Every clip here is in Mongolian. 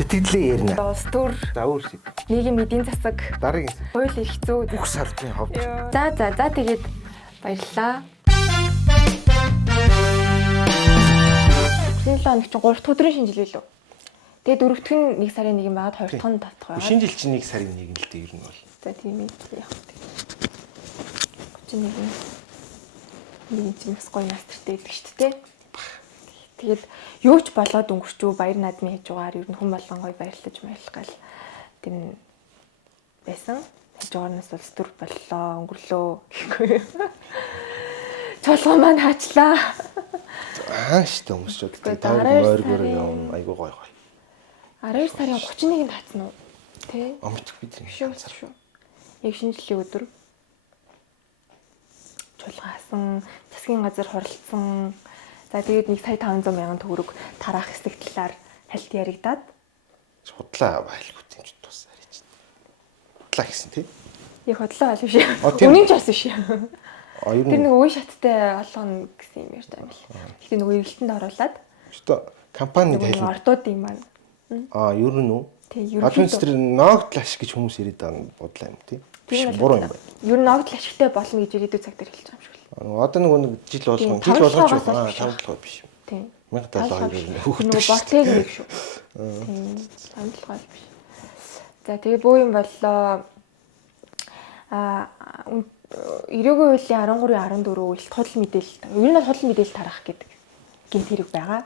Сэтгэлээ ярина. Улс төр, За өөр шиг. нийгмийн эдийн засаг, Дараагийн хууль эрх зүй. бүх салбарын ховд. За тэгээд баярлалаа. Энэ 7 хоног чинь 3 дахь өдрийн шинжил билүү? Тэгээд 4 дахь нь 1 сарын 1 байгаад 2 дахь нь 5 дахь байгаа. Шинэ жил чинь 1 сарын 1 л дээ ер нь бол. За тийм ээ яг. 31 нэг чинь бас гоё настртай байдаг шүү дээ. Тэгээд юу ч болоод өнгөрчөө баяр наадмын хажуугаар ер нь хүн болгон гоё баярлаж маялах гал тийм байсан. Хажуугараас улс төр боллоо, өнгөрлөө гэхгүй. Чуулган маань хаачлаа. Аа штэ өмсчод тайргоор юм айгуу гоё гоё. 12 сарын 31-нд хаацсан уу? Тэ? Амт бид юм шүү. Яг шинэ жилийн өдөр чуулгаасан, засгийн газар хуралдсан. За тэгээд 1,500,000 төгрөг тараах хэсэг талаар хальт яригадаад худлаа байлгүй юм ч тусаар хийж. Худлаа гэсэн тий. яг хотлоо бол биш. Үнэн ч бас биш. Тэр нэг үе шаттай олгоно гэсэн юм ярьж байгаа юм л. Гэхдээ нөгөө эргэлтэнд оруулаад өстө компани тайлбар. Ордуудын маань. Ер нь үү? Тий, ер нь тэр ногдлаш гэж хүмүүс яриад байгаа нь бодлоо юм тий. Биш буруу юм байна. Ер нь ногдол ашигтай болно гэж ирээдүйн цаг дээр хэлж байгаа юм шиг л. Одоо нэг жил болгож байна. 5 толгой биш. Тий. 1702 нөгөө ботлыг нэг шүү. Тий. 5 толгой биш. За тэгээ бөө юм боллоо. Ирээгүй үеийн 13-14 илт худал мэдээлэл. Ер нь худал мэдээлэл тарах гэдэг гэмт хэрэг байгаа.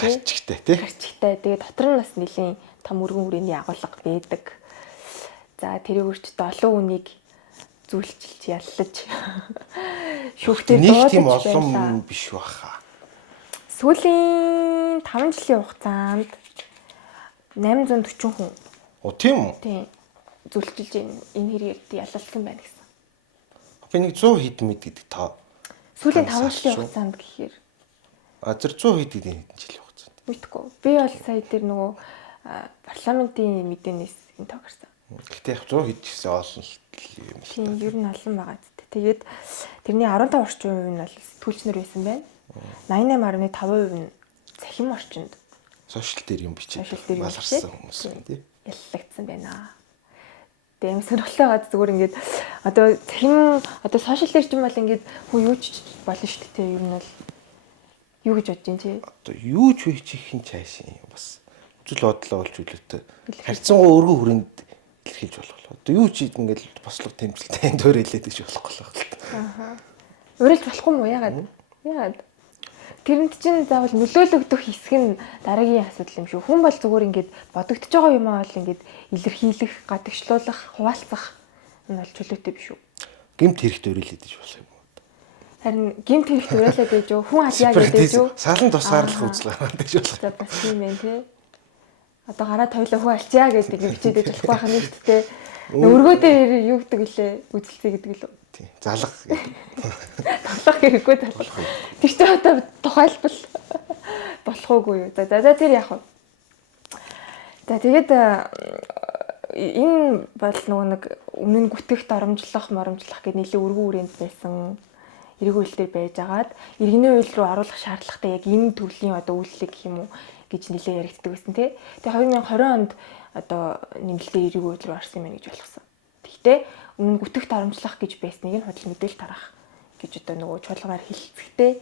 Гарчигтай тий. Гарчигтай. Тэгээ дотор нь бас нэлийн том өргөн хүрээний агуулга байдаг. За тэрийг өрчөд олон үнийг зүйлчилж яллаж шүүхтэр нэг тийм олон биш баха. Сүүлийн 5 жилийн хугацаанд 840 хүн. Тийм үү? Тийм. Зүйлчилж энэ хэрэгээр ялалсан байна гэсэн. Би нэг 100 хэд мэд гэдэг та. Сүүлийн 5 жилийн хугацаанд гэхээр тэр 100 хэд гэдэг энэ жилийн хугацаанд. Мэдгүй. Би бол сая тэр нөгөө парламентын мэдээнээс энэ тоо гарсан. Гэхдээ яг 100 хэд гэсэн олон юм л. Тийм, ер нь олон байгаа зү. Тэгээд тэрний 15% нь бол сэтгүүлчнэр байсан байна. 88.5% нь цахим орчинд сошиал дээр юм бичиж малгарсан хүмүүс байна тий. Яллагдсан байна. Тэгээ юм сонирхолтой байгаа зүгээр ингээд одоо цахим одоо сошиал дээр ч юм бол ингээд хүн юу ч болно шүү дээ. Ер нь бол юу гэж бодож байна тий. Одоо юу ч үеч ихэн цааш юм бас. Үзэл бодлоо болж үлээтэй. Харьцангуй өргөн хүрээнд илэрхийлж болох. Одоо юу ч ингээд бослого тэмцэлтэй энэ төр хэлээд гэж болохгүй л байна. Урилж болохгүй юм уу яагаад? Яагаад? Тэрэнд чинь заавал нөлөөлөгдөх хэсэг нь дараагийн асуудал юм шүү. Хүн бол зүгээр ингээд бодогдож байгаа юм аа бол ингээд илэрхийлэх, гадагшлуулах, хуваалцах энэ бол чөлөөтэй биш үү? Гэмт хэрэгт өрөөлөд гэж болох юм уу? Харин гэмт хэрэгт өрөөлөд байж юу? Хүн аль яа гэдэг юу? Салан тусгаарлах үзэл гараад гэж болох. За бас тийм байх тий. Одоо гараа тойлоо хүн алчаа гэдэг юм бичээд байж болохгүй хаа нэгттэй. Өргөө дээр юу гэдэг лээ? Үзэлцээ гэдэг л үү? Тий. Залах гэдэг. Тоглох хэрэггүй залах. Тэр чинь одоо тухайлбал болох уугүй юу? За тэр яах вэ? За тэгээд энэ бол нөгөө нэг өмнө нь гүтгэх доромжлох, моромжлох гэдэг нэлийн өргөн хүрээнд байсан эргүү үйл дээр байжгаад иргэний үйл рүү оруулах шаардлагатай яг энэ төрлийн одоо үйлчлэг гэх юм уу гэж нэлээд яригддаг байсан тий. Тэгээ 2020 онд одоо нэмэлтээр эргүү үйл рүү орсон юм байна гэж болгосон. Гэхдээ өмнө нь гүтгэх доромжлох гэж байсныг нь худал мэдээлэл тарах гэж одоо нөгөө чуулганаар хэлэлцэхдээ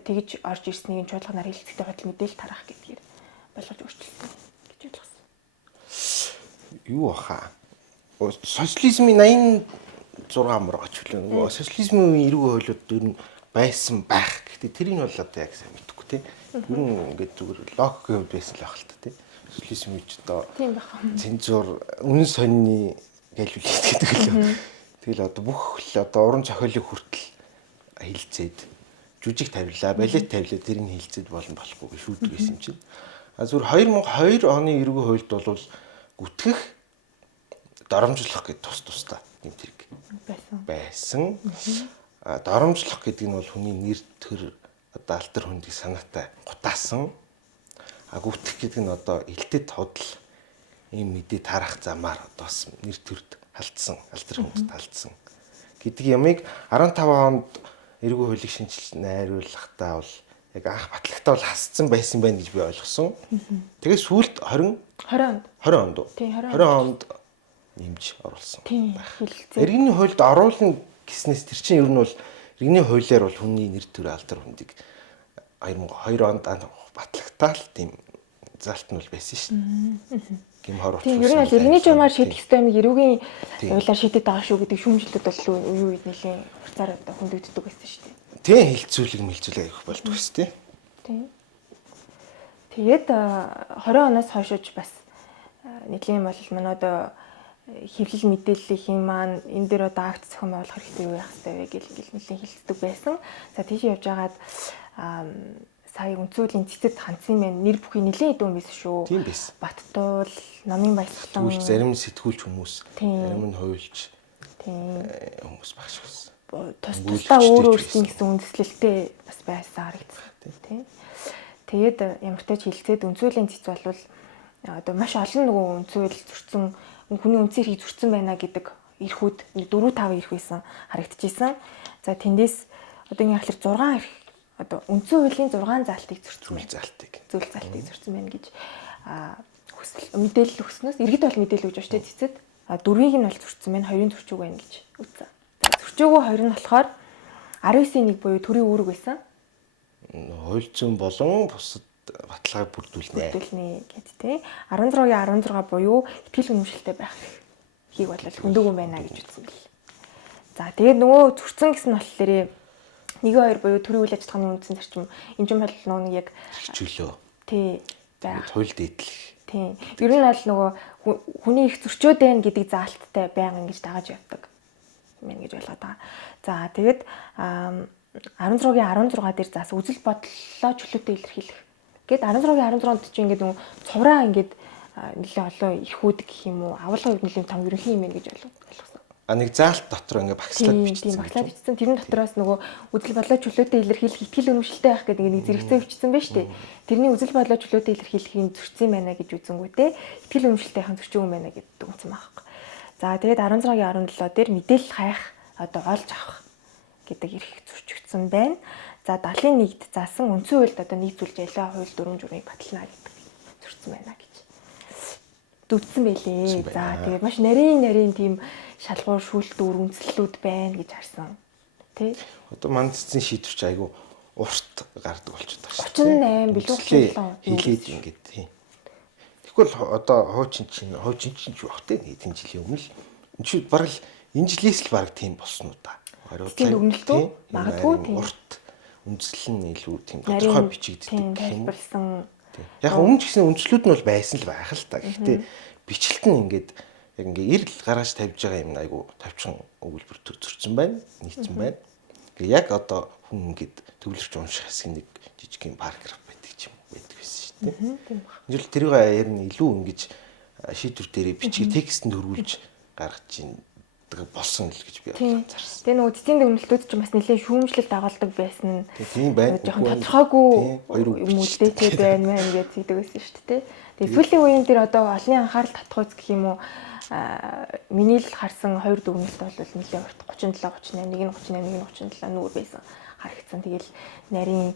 тэгж орж ирснийг нь чуулганаар хэлэлцэхдээ худал мэдээлэл тарах гэдгээр болгож өөрчилсөн гэж ойлгосон. Юу баха? Социализмын 86 мөрөж хүлээ. Нөгөө социализмын үеийн эргүү хуулиуд ер нь байсан байх. Гэхдээ тэрийг бол одоо яг сайн мэдэхгүй тий. Ер нь ингээд зүгээр логикийн хувьд байсан л байх л та тий. Социализм үеч одоо цензур, үнэн сонины гэлүүлээд гэдэг л. Тэгэл одоо бүх л одоо уран зохиолын хүртэл хилцээд жүжиг тавилаа, балет тавилаа тэрийг хилцээд болохгүй гэж шүүдэг байсан юм чинь. Зүгээр 2002 оны эргүү хуульд бол гүтгэх доромжлох гэдэг тусдаа гэмт хэрэг байсан. Доромжлох гэдэг нь бол хүний нэр төр одоо алтар хүндийг санаатай гутаасан. Гүтгэх гэдэг нь одоо элтэд худал ийм мэдээ тарах замаар одоо бас нэр төрд алдсан, алтар хүнд талдсан гэдэг ямыг 15 онд эргүү хуулийг шинжилж найруулахдаа бол яг анх батлагтаа бол хасцсан байсан байна гэж би ойлгосон. Тэгээ сүүлд 20 онд уу? Тийм, 20 20 онд нэмж оруулсан. Тийм хэлэлцээ. Иргэний хуульд оруулна гэснээс тэр чинь ер нь бол иргэний хуулиар бол хүний нэр төр алдар хүндийг 2002 онд батлагтаа л тийм заалт нь бол байсан шүү дээ. Гим хор Тийм ер нь бол иргэний журмаар шийдэх ёстой юм эрүүгийн хуулиар шийдэт байгаа шүү гэдэг шүүмжлэлүүд бол үе үед нэлээд хурцаар одоо хөндөгддөг байсан шүү дээ. Тийм хилцүүлэг авах болдог шүү дээ. Тийм. Тэгээд 20 оноос хойшож бас нэлийн бол манай одоо хэвлэл мэдээллийн маань энэ дээр одоо акт зохион байгуулах хэрэгтэй юу яах хэрэгтэй вэ гэл нэлийн хилцдэг байсан. За тийш явж байгаад сая өнцөлийн цэцэд хандсан юм нэр бүхий нэлийн идэв байсан шүү. Тийм байсан. Баттуул, Номын Баясгалан, зарим нь сэтгүүлч хүмүүс, Тийм. зарим нь хуульч тийм хүмүүс багш байсан. тусдаа өөр өөрсдийн гэсэн үндэслэлтэй бас байсан харагдсан тийм. Тэгээд ямар ч тач хилцээд өнцөлийн цэц болвол одоо маш олон нөгөө өнцөөл зөрчсөн хүний үнцээр хий зөрчсөн байна гэдэг эрхүүд 4 5 эрх байсан харагдчихсан. За тэндээс одоо ингэ харахад 6 эрх одоо үндсэн хуулийн 6 заалтыг зөрчсөн байна. Зүйл заалтыг зөрчсөн байна гэж мэдээлэл өгснөөс иргэд бол мэдээлэл өгж штэ цэцэд. Дөрвийг нь бол зөрчсөн байна, хоёрын зөрчөөг байна гэж үзсэн. Зөрчөөгөө хоёр нь болохоор 19-1 буюу төрийн үүрэг байсан. Хууль зүйн болон бусад баталгааг бүрдүүлнэ гэд тий. 16-гийн 16 буюу итгэл үнэмшилтэй байх хийг бол хөндөөгүй байна гэж үзсэн бэл. За тэгээд нөгөө зөрчсөн гэсэн нь болохоор 1-2 буюу төрийн үйл ажиллагааны үндсэн зарчим энэ ч юм бол нөгөө яг хөрчлөө. Тий. Тэгээд хууль дэдлэх. Тий. Ер нь бол нөгөө хүний их зөрчөөд байна гэдэг заалттай байнга ингэж дагаж явдаг юм гэж ойлгоод байгаа. За тэгээд 16-гийн 16 дээр заас үзэл бодлоо чөлөөтэй илэрхийлэх. Гэт 16-гийн 16-нд чинь ингээд нөгөө цувраа ингээд нэлээ олон эрхүүд гэх юм уу авалгын хувьд нэлээ том ерөнхий юм гэж ойлгосон. Нэг заалт дотор ингээд багцлаад бичсэн. Тийм багцлаад бичсэн. Тэрэн дотроос нөгөө үзэл бодлоо чөлөөтэй илэрхийлэх итгэл үнэмшилтэй байх гэдэг нэг зэрэгцээ бичсэн байна шүү дээ. Тэрний үзэл бодлоо чөлөөтэй илэрхийлэхийг зөрчсөн байна гэж үзэнгүүтээ итгэл үнэмшилтэйхэн зөрчөөгүй байна гэдэг үнсэн байхгүй. За тэгээд 16-гийн 17 дээр мэдээлэл хайх одоо олж авах гэдэг эрх зөрчигдсөн байна. За 71-д заасан үндсэн хуульд одоо нийцүүлж ялаа хууль дүрм журмыг батална гэдэг зөрчсөн байна гэж дүүцсэн байлээ. За тэгээд маш нарийн тийм шалгуур шүүлтүүр үндэслэлүүд байна гэж харсан. Тэ? Одоо манд цэцэн шийдвэрч айгу урт гардаг болчиход байгаа шүү. 38 билүү 37 хийлээд ингээд тийм. Тэгвэл одоо хуучин чинь юу бах те хэдэн жилийн өмнө л энэ чинь бараг л энэ жилээс л бараг тийм болсон уу та. Тийм өгнөлтөө магадгүй тийм урт үндэслэл нь илүү тийм тодорхой бичигддэг гэх юм. Яг өмнө ч гэсэн үндслүүд нь бол байсан л байх л та. Гэхдээ бичлэлт нь ингээд яг ингээ ирэл гаргаж тавьж байгаа юм айгу тавьчин өгүүлбэр зөрчсөн байна, нийцсэн байна. Ингээ яг одоо хүн ингээд төвлөрч унших хэсэг нэг жижиг юм параграф байдаг юм байдаг байсан шүү дээ. Энэ жил тэрийг яг нь илүү ингэж шийдвэр дээрээ бичиг текстэнд хөрвүүлж гаргаж ийн болсон л гэж би анзаарсан. Тэгээ нөгөө цэцгийн дүгнэлтүүд ч бас нэлээд шүүмжлэлт дагалдаг байсан. Тийм байна. Жоохон тодорхойгүй юм үлдээтэй байна мэн гэж хэлдэг байсан шүү дээ. Тэгээ сүүлийн үеийн дээр одоо олонний анхаарал татах үз гэх юм уу миний л харсан хоёр дүгнэлт бол нэлээд урт 37 38 нэг нь 38 нэг нь 37 нүүр байсан харагдсан. Тэгэл нарийн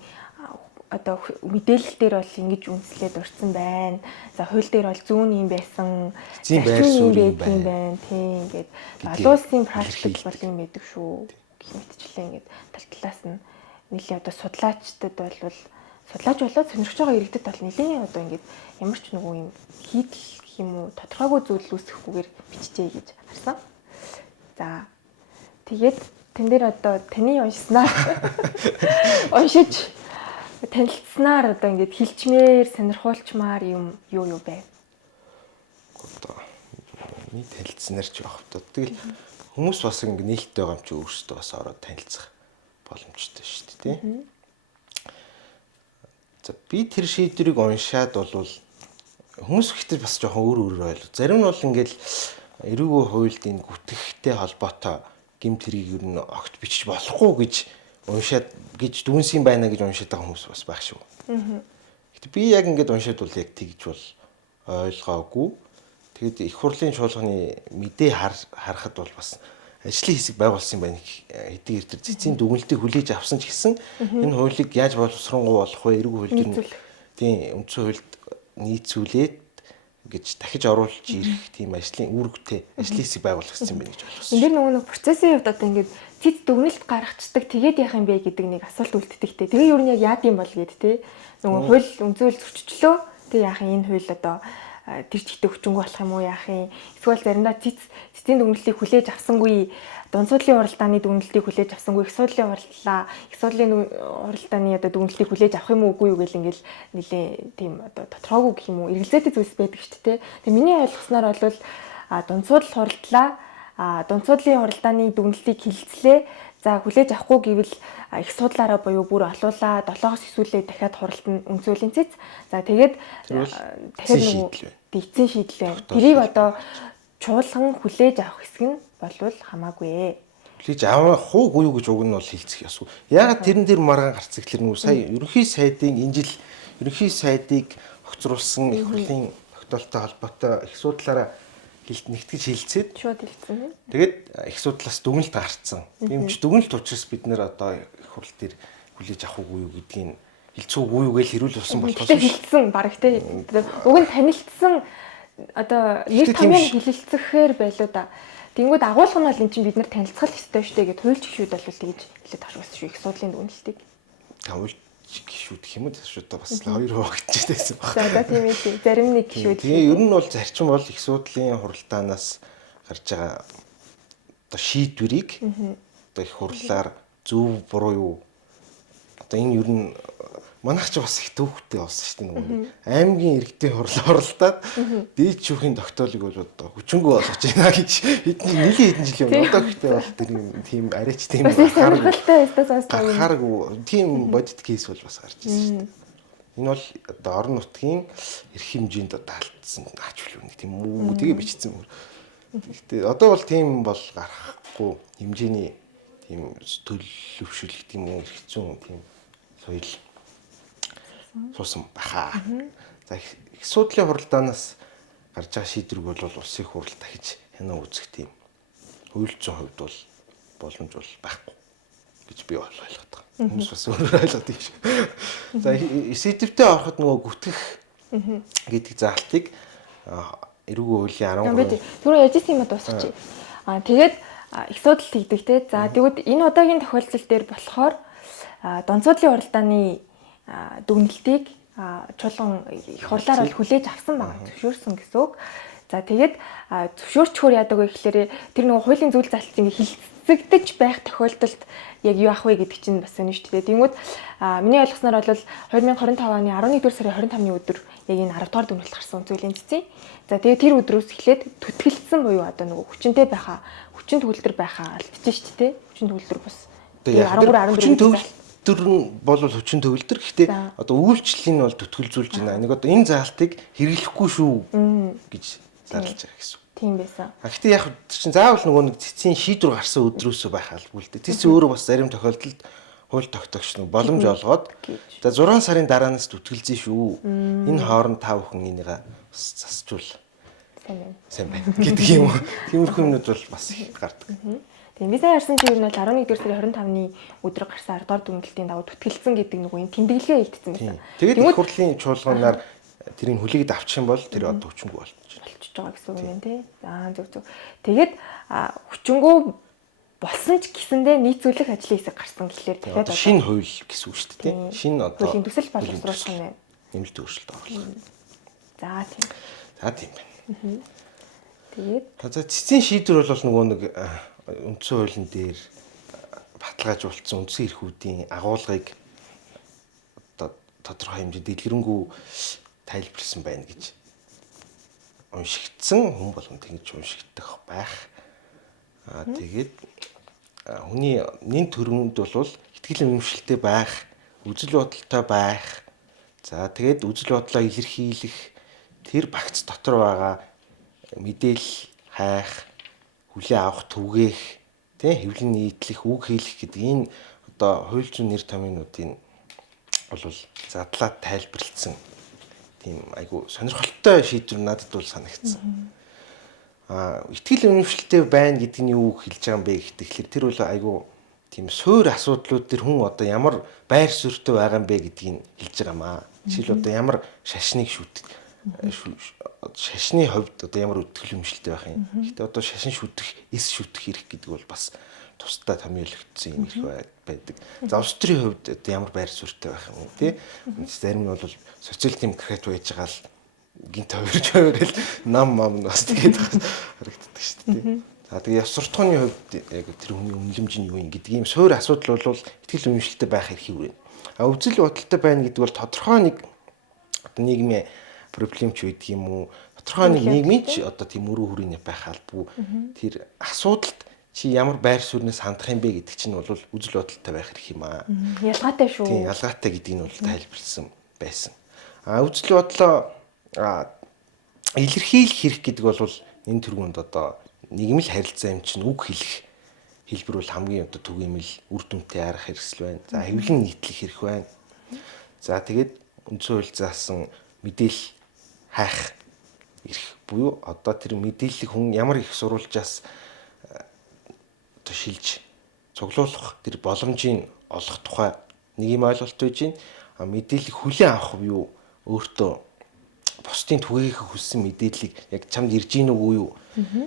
одоо мэдээлэл дээр бол ингэж үндэслээд урьдсан байна. За хууль дээр бол зүүн юм байсан. Зүүн байр суурь юм байна. Тийм ингээд олон улсын практик бол юм байдаг шүү. Гэх мэтчлээ ингээд тал талаас нь нэлийн одоо судлаачдад бол судлаач болоод сонирхож байгаа иргэдэд бол нэлийн одоо ингээд ямар ч нөгөө юм хийдэл гэх юм уу тодорхойгүй зүйл үүсэхгүйгээр бичжээ гэж харсан. За тэгээд тэн дээр одоо таны уншснаа уншиж танилцсанаар одоо ингээд хилчмээр сонирхуулчмаар юм юу бэ? Одоо миний танилцсанаар ч явах та. Тэгэл хүмүүс бас ингээд нээлттэй байгаа юм чи өөрсдөө бас ороод танилцах боломжтой шүү дээ, тийм. За би тэр шийдвэрийг уншаад бол хүмүүс ихтэй бас жоохон өөр ойлго. Зарим нь бол ингээд эрүүгийн хуульд энэ гүтгэхтэй холбоотой гэмт хэргийг ер нь огт бичиж болохгүй гэж уншаад гэж дүнсийн байна гэж уншаад байгаа хүмүүс бас байх шүү. Гэтэ би яг ингээд уншаад бол яг тэгж бол ойлгоогүй. Тэгэд их хурлын чуулганы мэдээ харахад бол бас ажлын хэсэг байгуулсан байна хэдийгээр тэр цэцгийн дүгнэлтийг хүлээж авсан ч гэсэн энэ хуулийг яаж боловсронгуй болох вэ? Эрүүг хуульд нь тийм үндсэн хуульд нийцүүлээд гэж дахиж оруулж ирэх тийм ажлын үүрэгтэй ажлын хэсэг байгуулагдсан байна гэж ойлгосон. Энд нөгөө нэг процессын хувьд одоо ингээд цэц дүгнэлт гаргацдаг тэгээд яах юм бэ гэдэг нэг асуулт үлддэг те. Тэгээ юу нь яг яад юм бол гээд те. Нөгөө хууль үнцүүл зөрчлөө. Тэг яах юм энэ хууль одоо тэр чигтээ хүчингү болох юм уу яах юм? Эсвэл заримдаа цэцгийн дүгнэлтийг хүлээж авсангүй дунд судлалын уралдааны дүгнэлтийг хүлээж авсангүй их судлалын уралдааны одоо дүгнэлтийг хүлээж авах юм уугүй юу гэл ингээл нэлээ тийм одоо тодорхойгүй гэх юм уу эргэлзээтэй зүйлс байдаг шүү дээ. Тэг миний ойлгосноор бол дунд судлал хуралдлаа дунд судлалын уралдааны дүгнэлтийг хилцлээ. За хүлээж авахгүй гэвэл их судлаараа буюу бүр олуулаа 7-оос эсвэл дахиад хуралдан үнцүүлийн цэц. За тэгээд дахиад эцсийн шийдэл байна. Тэрийг одоо чуулган хүлээж авах хэсэг нь болвол хамаагүй ээ. Хүлээж авах уугүй юу гэж уг нь бол хэлцэх ёсгүй. Яагаад тэрэн дээр маргаан гарц гэхэлэр нүү сая ерөнхий сайдын энэ жил ерөнхий сайдыг огцруулсан их хурлын тогтоолттой холбоотой их судлаараа нэгтгэж хилцээд шууд хэлсэн. Тэгээд их судлаас дүгнэлт гарцсан. Ийм ч дүгнэлт учраас бид нэр одоо их хурл дээр хүлээж авах уугүй юу гэдгийг хэлцүүгүй юу гэж хэрүүл болсон болохоос хэлсэн баг те. Уг нь танилцсан одоо нэр томьёог хэлэлцэхээр байлуу да. Тэнгүүд агуулга нь бол эн чинь бид нар танилцах ёстой шүү дээ гэд хуульч гişүүд бол тэгж хэлээд ташгуулсан шүү их судлалын дүгнэлтийг. Хуульч гişүүд гэх юм уу шууд бас хоёр хуваагдчихсан гэсэн баг. За тийм ээ. Зарим нэг гişүүд. Тэгээ ер нь бол зарчим бол их судлалын хуралдаанаас гарч байгаа одоо шийдвэрийг одоо их хурлаар зөв буруу юу одоо энэ ер нь манайх ч бас их төвхтэй болсон шүү дээ нөгөө аймгийн иргэдийн хуралдаад дээд шүүхийн тогтоолыг бол одоо хүчингү болгож байна гэж хэдэн жил юм одоо гэхдээ бол тэр тийм арайч тийм хараагүй тийм бодит кейс бол бас гарч ирсэн шүү дээ. Энэ бол одоо орон нутгийн эрх хэмжээнд алдсан аач хүлээвний тийм үү тэгээ бичсэн мөр. Гэхдээ одоо бол тийм бол гарахгүй хэмжээний тийм төлөвшөл гэх юм уу эрх зүйн тийм соёл суусан баха. За их судлалын хуралдаанаас гарч байгаа шийдвэрг бол улсын хурал дахиж хянаа үзэх тийм хуульчийн хувьд бол боломж бол байхгүй гэж би ойлгоод байгаа. Хүмүүс бас өөрөөр ойлгоод тийм шиг. За сэдвтэ ороход нөгөө гүтгэх гэдэг заалтыг эрүүгийн хуулийн 13 түрүү яжсэн юм дуусчих. Тэгээд их судлал хийдэг те. За тэгвэл энэ удаагийн тохиолдол дээр болохоор дунд судлалын уралдааны дүгнэлтийг чуулган их хурлаар бол хүлээж авсан байгаа. Зөвшөөрсөн гэсэн үг. За тэгээд зөвшөөрчхөөр яадаг вэ гэхээр тэр нөгөө хуулийн зүйл залтыг ингээ хилцэгдэж байх тохиолдолд яг юу ах вэ гэдэг чинь бас сонирч шүү дээ. Тэнгүүд миний ойлгосноор бол 2025 оны 11-р сарын 25-ны өдөр яг энэ 10 дугаар дүгнэлт гарсан зүйлийн цэцэн. За тэгээд тэр өдрөөс эхлээд түтгэлцсэн буюу одоо нөгөө хүчинтэй байхаа, хүчин төгөлдөр байхаа алдчихж шүү дээ. Хүчин төгөлдөр бас 13 төр нь бол хүчин төгөлдөр. Гэхдээ одоо үйлчлэлийн нь бол төтгөлзүүлж байна. Нэг одоо энэ заалтыг хэрэглэхгүй шүү гэж зарлаж байгаа гэсэн. Тийм байсан. Гэхдээ яг чинь заавал нөгөө нэг цэцгийн шийдвэр гарсан өдрөөсөө байх албагүй л дээ. Тэс өөрөө бас зарим тохиолдолд хууль тогтоогч нэг боломж олгоод за 6 сарын дараанаас төтгөлзөө шүү. Энэ хооронд та бүхэн энийг засчул. Сайн байна гэдэг юм уу. Тиймэрхүү юмнууд бол бас их гардаг. Тийм би сайн харсан чинь ер нь 11-р сарын 25-ны өдөр гарсан 10 дугаар дүгнэлтийн дагуу түтгэлцэн гэдэг нэг юм тэмдэглэгээ хийгдсэн байсан. Тэгээд их хурлын чуулганаар тэрийг хүлээгээд авчих юм бол тэр одоо хүчингү болчихж байгаа гэсэн үг юм тий. За зөв. Тэгээд хүчингү болсон ч гэсэндээ нийцүүлэх ажлын хэсэг гарсан гэхлээр дахиад шинэ хууль гэсэн үг шүү дээ тий. Шинэ одоо хуулийн төсөл боловсруулах юм байна. Нэмэлт өөрчлөлт оруулах. За тийм. За тийм байна. Тэгээд за цэцгийн шийдвэр бол нөгөө нэг үндсэн хуулийн дээр баталгаажуулсан үндсэн эрхүүдийн агуулгыг одоо тодорхой хэмжээнд дэлгэрэнгүй тайлбарлсан байна гэж уншигдсан хүн болгон тэгж уншигдах байх. Тэгээд хүний нэн төрөнд бол итгэл үнэмшилтэй байх, үзэл бодолтой байх. За тэгээд үзэл бодлоо илэрхийлэх тэр багц дотор байгаа мэдээлэл хайх, хүлээ авах, түгээх, тий хэвлэн нийтлэх, үг хэлэх гэдэг энэ одоо хууль зүйн нэр томьёонуудын бол задлаад тайлбарлагдсан тийм айгу сонирхолтой шийдвэр надад бол санагдсан. Итгэл үнэмшилтэй байна гэдэг нь юу хэлж байгаа юм бэ гэхэлэр тэр бол айгүй тийм суур асуудлууд төр хүн одоо ямар байр суурьтай байгаа юм бэ гэдгийг хэлж байгаа юм аа. Жишээл одоо ямар шашныг шашны хувьд одоо ямар итгэл үнэмшилтэй байх юм. Гэхдээ одоо шашин шүтэх, эс шүтэх хэрэг гэдэг бол бас тусдаа томьёологдсон юм их байдаг. За улс төрийн хувьд одоо ямар байр суурьтай байх юм тий. Зарим нь бол социал демократ байж байгаа л гинт хувирж нам бас тэгээд харагддаг шүү дээ. За тэгээ яс суртахууны хувьд яг тэр хүний үнэлэмж нь юу юм гэдэг ийм суур асуудал бол итгэл үнэмшилтэй байх эрхийг хүрнэ. Үзэл бодолтой байна гэдэг бол тодорхой нэг одоо нийгмийн проблем ч байдаг юм уу? Тодорхой нэг нийгмийн ч одоо тийм өрөө хүрээний байх албагүй. Тэр асуудалд чи ямар байр суурьнаас хандах юм бэ гэдэг чинь бол үзэл бодолтой байх эрх юм аа. Ялгаатай шүү. Тийм ялгаатай гэдгийг нь бол тайлбарлсан байсан. Үзэл бодлоо илэрхийлэх хэрэг гэдэг бол энэ төргөнд одоо нийгмэл харилцаа юм чинь үг хэлэх хэлбэр бол хамгийн одоо түгээмэл үр дүнтэй арга хэрэгсэл байна. За хэвлэн нийтлэх хэрэг байна. За тэгээд үндсэн хууль заасан мэдээлэл хайх эрх буюу одоо тэр мэдээллийг хүн ямар их сурвалжаас одоо шилж цуглуулах тэр боломжийг олох тухай нэг юм ойлголт байж байна. Мэдээллийг хүлээн авах буюу өөртөө бусдын түгээх хүссэн мэдээллийг яг чамд ирж гин үгүй юу?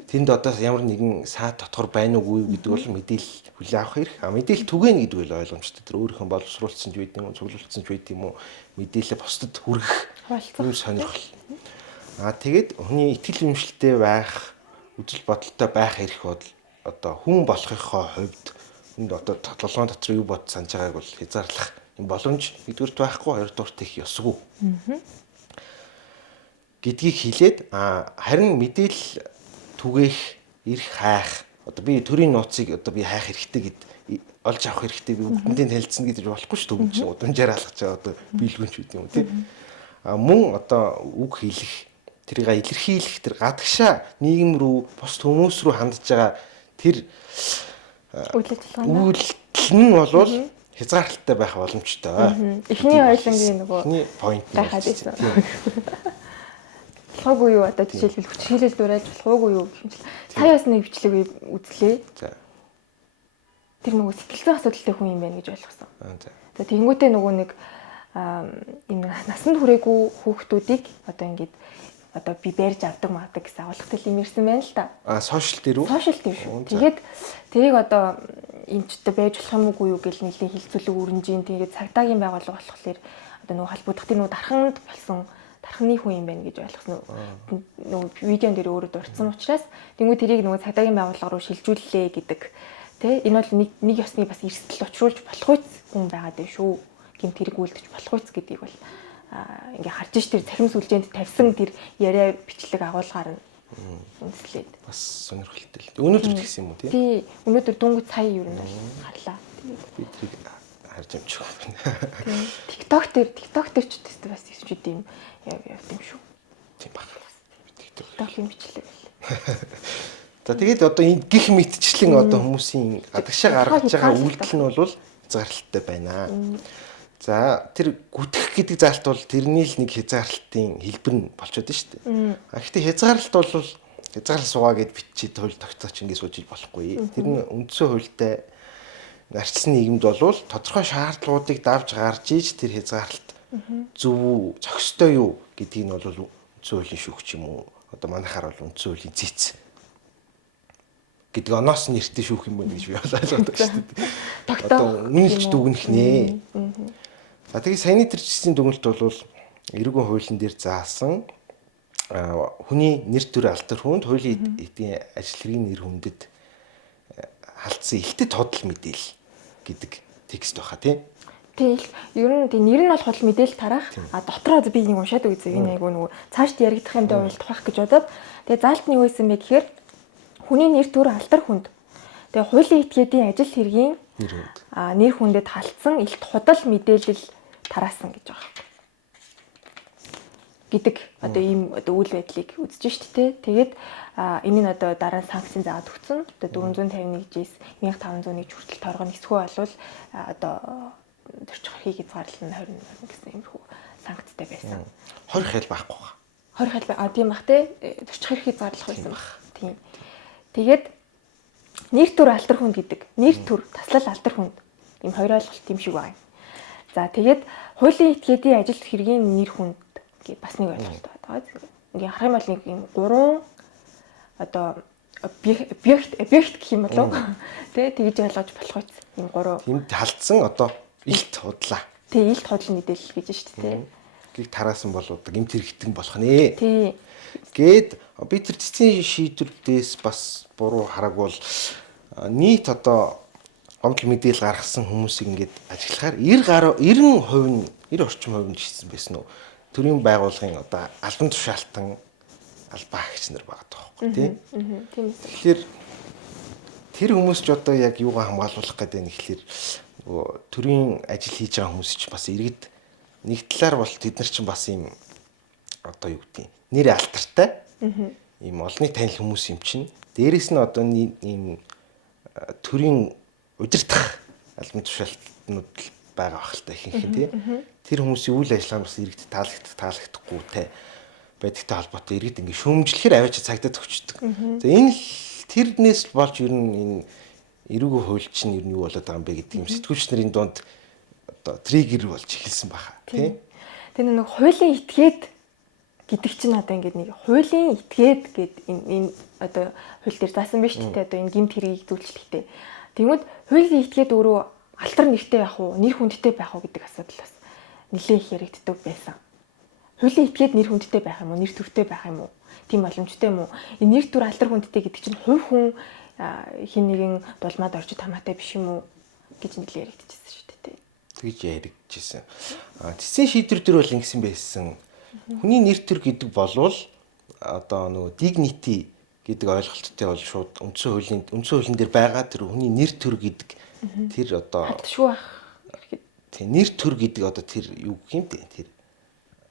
Тэнд одоо ямар нэгэн саад дотор байна уугүй юу гэдэг бол мэдээлэл хүлээн авах хэрэг. Мэдээлэл түгээнэ гэдэг бол ойлгомжтой. Тэр өөрийнхөө боловсруулсан ч байд юм уу, цуглуулсан ч байд юм уу, мэдээлэл бусдад хүргэх юм сонирхол. Тэгээд хүний итгэл үнэмшилтэй байх, үзэл бодолтой байх эрх бол одоо хүн болохынхоо хувьд энд одоо толгойн дотор юу бод санаж байгааг бол хязгаарлах юм боломж нэгдүгürt байхгүй, хоёрдугürt их ёсгүй. Гэдгийг хэлээд харин мэдээлэл түгээх, эрх хайх одоо би төрийн нууцыг одоо би хайх хэрэгтэй гэд олж авах хэрэгтэй би бүгднтэй танилцсан гэж болохгүй шүү дээ. Чинь удамжаар алгаж байгаа одоо биелгүнч үү юм тий. Мөн одоо үг хэлэх, тэрийг илэрхийлэх, тэр гадагшаа нийгэм рүү, бус хүмүүс рүү хандж байгаа тэр үйлдэл нь бол хязгаарлалтай байх боломжтой. Эхний ойлонгийн нөгөө point байхад байсан. Болохгүй юу одоо жишээлбэл хүчрхийлэл дуурайж болохгүй юу гэх юм чил. Сая бас нэг бичлэг үзлээ. За. Тэр нөгөө сэтгэл зүйн асуудалтай хүн юм байна гэж ойлгосон. За тэгэнгүүтээ нөгөө нэг энэ насанд хүрээгүй хүүхдүүдийг одоо ингээд одоо би барьж авдаг маадаг гэсэн агуулгатай юм ирсэн байна л да. Сошиал дээр үү? Сошиал дээр шүү. Тэгээд тэрийг одоо эмчтэй байж болох юм уу юу гэж нэлийн хилцүүлэг өрнжийн тэгээд цагдаагийн байгууллага болохоор одоо нөгөө холбогдох тэр нөгөө дарханд болсон тархины хүн юм байна гэж ойлгосон. Нөгөө видеон дээр өөрөө дурдсан учраас тэнгуү тэрийг нөгөө цагдаагийн байгууллага руу шилжүүллээ гэдэг. Тэ энэ бол нэг ёсны бас эрсдэл учруулж болох хүн байгаад байна шүү. Гэмт хэрэг үлдэж болох үс гэдгийг бол ингээ харж ш тэр цахим сүлжээнд тавьсан тэр яриа бичлэг агуулгаар нь үнслээд. Бас сонирхолтой л. Өнөөдөр тэгсэн юм уу тий? Тий. Өнөөдөр дөнгөж сая юу нь харлаа. Би тэрийг харж амжих байна. TikTok дээр ч тест бас юм шиг юм явд юм шүү. Тийм баг. TikTok-ийн бичлэг л. За тэгээд одоо энэ гих мэдчлэн одоо хүмүүсийн гадагшаа гаргаж байгаа үйлдэл нь бол хязгаарлалтай байна. За тэр гүтэх гэдэг заалт бол тэрний л нэг хязгаарлалтын хэлбэр нь болчиход байна шүү дээ. Гэхдээ хязгаарлалт бол хязгаарлал суугаа гэд бичиж хууль тогтооч ингэ суужиж болохгүй. Тэр нь үндсэн хуультай арчилсан нийгэмд бол тодорхой шаардлагуудыг давж гарч иж тэр хязгаарлалт зөв үү, зохистой юу гэдгийг нь бол үндсэн хуулийн шүүгч юм уу? Одоо манайхаар бол үндсэн хуулийн зэц гэдэг оноос нэртэй шүүх юм байна гэж би ойлгоод байна шүү дээ. Одоо үнэлж дүгнэх нэ. За тэгээд саяны төрчлийн дүгнэлт бол эрүүгийн хуулийн дээр заасан хүний нэр төр алдар хүнд хуулийн эдийн ажил хэргийн нэр хүндэд халдсан илтэд тодл мэдээлэл гэдэг текст баха тийм. Тэгэл ер нь тийм нэр нь бол худал мэдээлэл тарах дотроо би нэг уншаад үзье энэ айгу нөгөө цаашд яригдах юмдаа уйлдах гэж бодоод тэгээ заалт нь юу байсан бэ гэхээр хүний нэр төр алдар хүнд тэгээ хуулийн этгээдийн ажил хэргийн нэр хүндэд халдсан илт худал мэдээлэл тараасан гэж байгаа гэдэг одоо ийм одоо үйл байдлыг үзэж шít те. Тэгээд энэ нь одоо дараа нь санкцын заагаад өгсөн. Одоо 451-ээс 1501 хүртэл торгоно эсвэл болвол одоо төрчих хэрхийг хязгаарлалт нь 20 гэсэн иймэрхүү санкцтай байсан. 20 хэл байхгүй. 20 хэл тийм бах те. Төрчих хэрхийг хязгаарлах байсан баг. Тийм. Тэгээд нэр төр алдар хүнд гэдэг. Нэр төр таслал алдар хүнд. Ийм хоёр ойлголт юм шиг байна. За тэгээд хуулийн этгээдийн ажил хэргийн нэр хүнд гэж бас нэг ойлголт байгаа. Ингээ харах юм бол нэг ийм 3 одоо объект гэх юм болов. Тэгэж ойлгож болох үст. Ийм 3. Тэнд халдсан одоо илт худлаа. Тэг илт худал мэдээлэл гэж шүү дээ. Гиг тараасан бол гэмт хэрэгтэн болох нэ. Тий. Гээд би тэр цэцгийн шийдвэрдээс бас буруу харагвал нийт одоо гомдол мэдээлэл гаргасан хүмүүсийг ингээд ажиглахаар 90% орчим хувь нь жишсэн байсан уу. Төрийн байгууллагын одоо албан тушаалтан албаа агч нар байгаа тоххой тий. Тийм. Тэгэхээр тэр хүмүүс ч одоо яг юугаа хамгаалуулах гэдэг нь ихлээр нөгөө төрийн ажил хийж байгаа хүмүүс ч бас иргэд нэг талаар бол тэд нар ч бас ийм одоо юу гэдэг нэр алтартай ийм олонний танил хүмүүс юм чинь дээрэс нь одоо ийм төрийн удирдах албан тушаалтнууд байгаа ахaltaа ихэнх нь тий. Тэр хүмүүсийн үйл ажиллагаа бас иргэд таалагдахгүйтэй байдагтай холбоотой иргэд ингээ шүүмжлэхээр аваач цагдаад өгчдөг. За энэ л тэрнээс болж ер нь энэ эрүүгийн хууль чинь ер нь юу болоод байгаа юм бэ гэдэг юм сэтгүүлч нарын дунд одоо триггер болж эхэлсэн баха тий. Тэгээ нэг хуулийн этгээд гэдэг чинь одоо ингээд нэг хуулийн этгээд гэд энэ одоо хууль дээр заасан биз дээ одоо энэ гэмт хэргийг зүйлчлэхдээ. Тэгмэд хуулийн этгээд өөрөө алтар нэртэй байх уу, нэр хүндтэй байх уу гэдэг асуудал бас нэлээд их яригддаг байсан. Хуулийн этгээд нэр хүндтэй байх юм уу, нэр төртэй байх юм уу? Тийм боломжтой юм уу? Энэ нэр төр алтар хүндтэй гэдэг чинь хувь хүн хин нэгэн дулмаад орж хамаатай биш юм уу гэж нэлээд яригдчихсэн шүү дээ. Тэгж яригдчихсэн. Цэцгийн шийдвэр дээр бол ингэсэн байсан. Хүний нэр төр гэдэг болвол одоо нөгөө dignity гэдэг ойлголттой бол шууд үндсэн хуулийн дээр байгаа тэр хүний нэр төр гэдэг тэр одоо шүү ах. Тийм нэр төр гэдэг одоо тэр юу гэх юм бэ? Тэр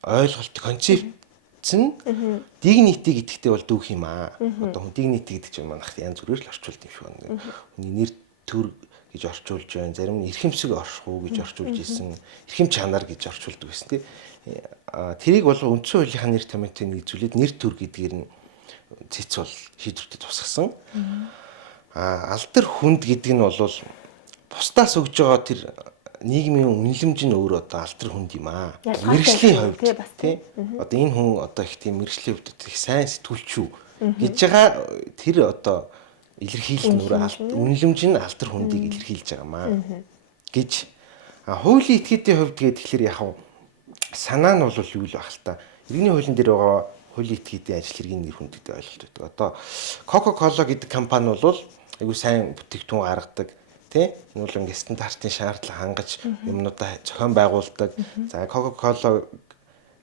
ойлголт концепт нь dignity гэдэгтэй бол дүүх юм аа. Одоо хүн dignity гэдэг чинь манайх янз бүрээр л орчуулд юм шиг байна. Хүний нэр төр гэж орчуулж байна. Зарим нь эрхэмсэг оршихуу гэж орчуулж исэн. Эрхэм чанар гэж орчуулдаг байсан тий. Тэрийг бол үндсэн хуулийнхаа нэр томьёотой нийцүүлээд нэр төр гэдгээр нь цэц бол шийдвэртэ тусгасан. Алдар хүнд гэдэг нь бол бусдаас өгж байгаа тэр нийгмийн үнэлэмж нь өөр одоо алдар хүнд юм аа. Мэргэжлийн хувьд тий. Одоо энэ хүн одоо их тийм мэргэжлийн хувьд их сайн сэтгүүлч үү гэж байгаа тэр одоо илэрхийлэл нь өөр үнэлэмж нь алдар хүндийг илэрхийлж байгаа маа гэж. Хуулийн этгээдийн хувьд тэгэхээр яг санаа нь бол юу л байх л та. Иргэний хуулийн дээр байгаа хуулийн этгээдийн ажил хэргийн нэр хүнд гэдэг ойлголт байдаг. Одоо Coca-Cola гэдэг компани бол айгүй сайн бүтээгдэхүүн гаргадаг. Тэ? Энэ бол ингээд стандартын шаардлага хангаж юмнуудаа зохион байгуулдаг. За Coca-Cola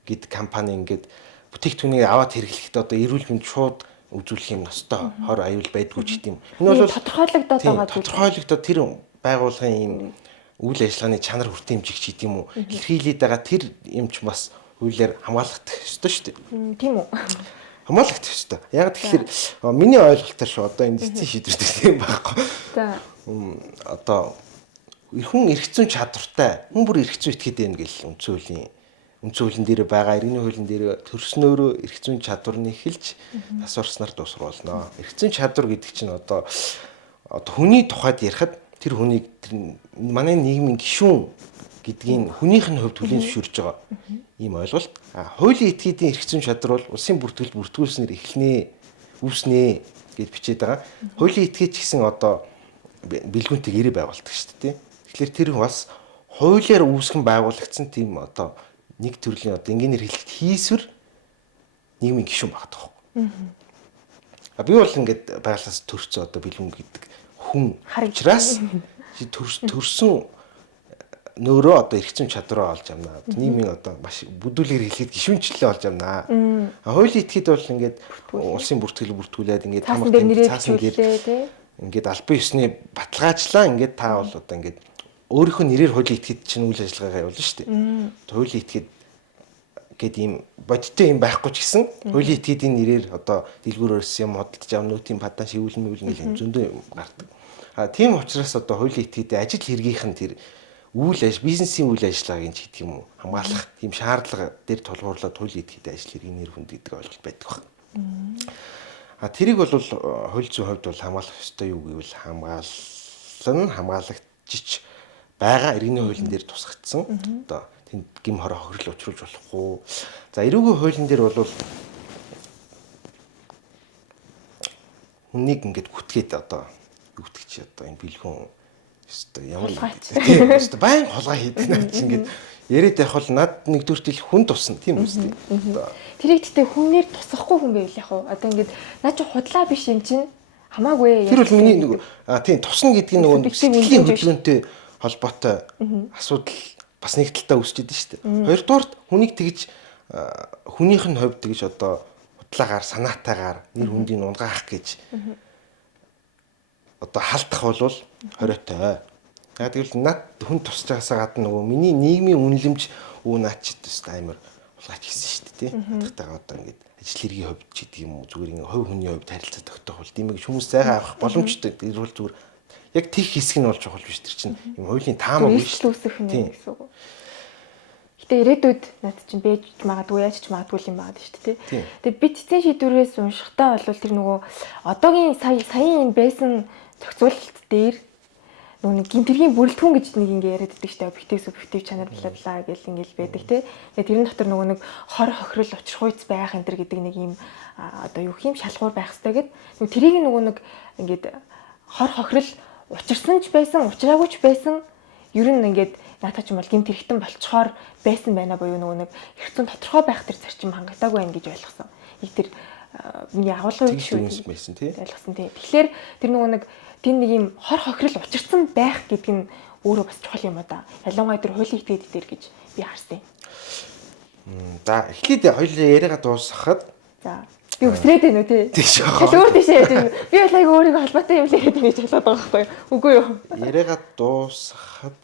гэдэг компани ингээд бүтээгдэхүүнийг аваад хэрэглэхдээ одоо эрүүл мэнд шууд үзүүлэх юм ностой хор аюул байдгүй ч гэдэм. Энэ бол тодорхойлогдоод байгаа зүйл. Тодорхойлогдоод тэр байгууллагын ийм үйл ажиллагааны чанар хүртэн хэмжих ч гэдэм үү. Илэрхийлээд байгаа тэр юм ч бас хуулиар хамгаалагдах ёстой шүү дээ. Тийм үү? Хамгаалагдах ёстой. Яг тэгэхээр миний ойлголтоор шүү одоо энэ цэцгийн шийдвэртэй тийм байхгүй. За одоо хүн эрх зүйн чадвартай хүн бүр эрх зүйн этгээд байна гэж үндсэн хуулийн дээр байгаа иргэний хуулийн дээр төрснөөрөө эрх зүйн чадварны эхэлж тас орсноор дуусруулна. Эрх зүйн чадвар гэдэг чинь одоо хүний тухайд ярихад тэр хүнийг манай нийгмийн гишүүн гэдгийг хүнийх нь хувьд хүлээн зөвшөөрж байгаа ийм ойлголт. Хуулийн этгээдийн эрх зүйн чадвар бол улсын бүртгүүлснээр эхэлнэ, үүснэ гэж бичээд байгаа. Хуулийн этгээд ч гэсэн одоо бэлгүүнтэйг ирээ байгуулдаг шүү дээ. Тэгэхээр тэр бас хуулиар үүсгэн байгуулагдсан тийм одоо нэг төрлийн одоо энгийнээр хэлэхэд хийсвэр нийгмийн гишүүн багтах. Би бол ингээд байгалаас төрсөн одоо бэлгүүн гэдэг хүн учраас төрсөн нөөрөө одоо эрх зүйн чадвараа олж авнаа. Нийгмийн одоо маш бүдүүлгээр хэлэхэд гишүүнчлэлээ олж авнаа. Хуулийн этгээд бол ингээд улсын бүртгүүлээд ингээд цаасан дээр ингээд албан ёсны баталгаачлаа ингээд та бол одоо ингээд өөрийнхөө нэрээр хуулийн этгээд чинь үйл ажиллагаагаа явуулна шүү дээ. Хуулийн этгээд гэдэг ийм бодиттой юм байхгүй ч гэсэн хуулийн этгээдийн нэрээр одоо дэлгүүрөөс юм хөдөлж авах нөтийн падан шивүүлэн гэх юм зөндөө юм гардаг. Тийм учраас одоо хуулийн этгээдийн ажил хэргийнх нь тэр бизнесийн үйл ажиллагааг ч гэдэг юм уу хамгаалах тийм шаардлага дээр тулгуурлаад хуулийн этгээдийн ажил хэргийн нэр хүнд гэдэг ойлголт байдаг байна. Тэрийг бол хууль зүйн хувьд бол хамгаалах ёстой юу гэвэл хамгаалагчиж байгаа иргэний хуулийн дээр тусгагдсан. Одоо тэнд гим хороо хохирол учруулж болохгүй. За эрүүгийн хуулийн дээр бол хүнийг ингээд гүтгээд одоо юу гэдэг чи одоо энэ бэлгүүн ёстой ямар тийм ёстой байн холгаа хийдэг наад чи ингээд яриад байх бол над нэгдүгürt хүн тусна тийм үстэй. Тэрийг гэхдээ хүнээр тусахгүй хүн байвал яг уу одоо ингээд наа чи худлаа биш юм чинь хамаагүй. Тэр бол миний нэг тийм тусна гэдгийг нөгөө сэтгэлийн хөдөлгөөнтэй холбоотой асуудал бас нэг талдаа үүсчихэд шүү дээ. Хоёрдугаарт хүнийг тэгж хүнийх нь хувьд тэгж одоо худлагаар санаатайгаар нэр хүндийг унгаах гэж одоо халдах болвол хориотой. Яг тэгвэл над хүн тусч байгаасаа гадна нөгөө миний нийгмийн үнэлэмж наад чи төс амар улгаач гэсэн шүү дээ тий. Хатгатайгаа одоо ингээд ажил хэргийн хувьд ч гэдэг юм уу зүгээр ингээд хувь хүний хувьд харилцаа тогтоох бол димэг хүмүүс зайгаа авах боломжтой. Тэр бол зүгээр яг тийх хэсэг нь болж байгаа биш тэр чинь юм хуулийн таамаг биш л үүсэх юм гэсэн үг. Гэтэ ирээдүйд над чинь бэж магадгүй яаж ч магадгүй юм байгаа шүү дээ тий. Тэгээ би цэцэн шийдвэрээс уншихтаа бол тэр нөгөө одоогийн саяын энэ байсан зохицуулалт дээр нөгөө гинтэргийн бүрэлдэхүүн гэж нэг ингэ яриад байдаг шүү дээ. Объектив субъектив чанар бла гэл ингээл байдаг тий. Тэгээ тэрэн дотор нөгөө нэг хор хохирол учирхуйц байх энэ төр гэдэг нэг юм одоо юу юм шалгуур байх хэрэгтэй гэд. Нөгөө тэрийг нөгөө нэг ингээд хор хохирол учирсан ч байсан, учраагүй ч байсан ер нь ингээд наатаа ч юм бол гинт хэрэгтэн болцохоор байсан байна буюу нөгөө нэг хэрэгцэн тодорхой байх тэр зарчим хангагдаагүй байна гэж ойлгосон. Их тэр миний агуулгын үед шүү байсан тий. Ойлгосон тий. Тэгэхээр тэр нөгөө нэг тийм нэг юм хор хохирол учирсан байх гэдэг нь өөрөө бас чухал юм да. Ялангуяа тэр хуулийн этгээд дээр гэж би харсан. За эхлээд хоёул яриагаа дуусгахад за би өсрээд байна уу тий. Тэгэхээр өөр тийшээ яаж юм. Би бол айгүй өөрийгөө холбоотой юм л яриад байна гэж бодоод байгаа байхгүй юу? Үгүй юу. Яриагаа дуусгахад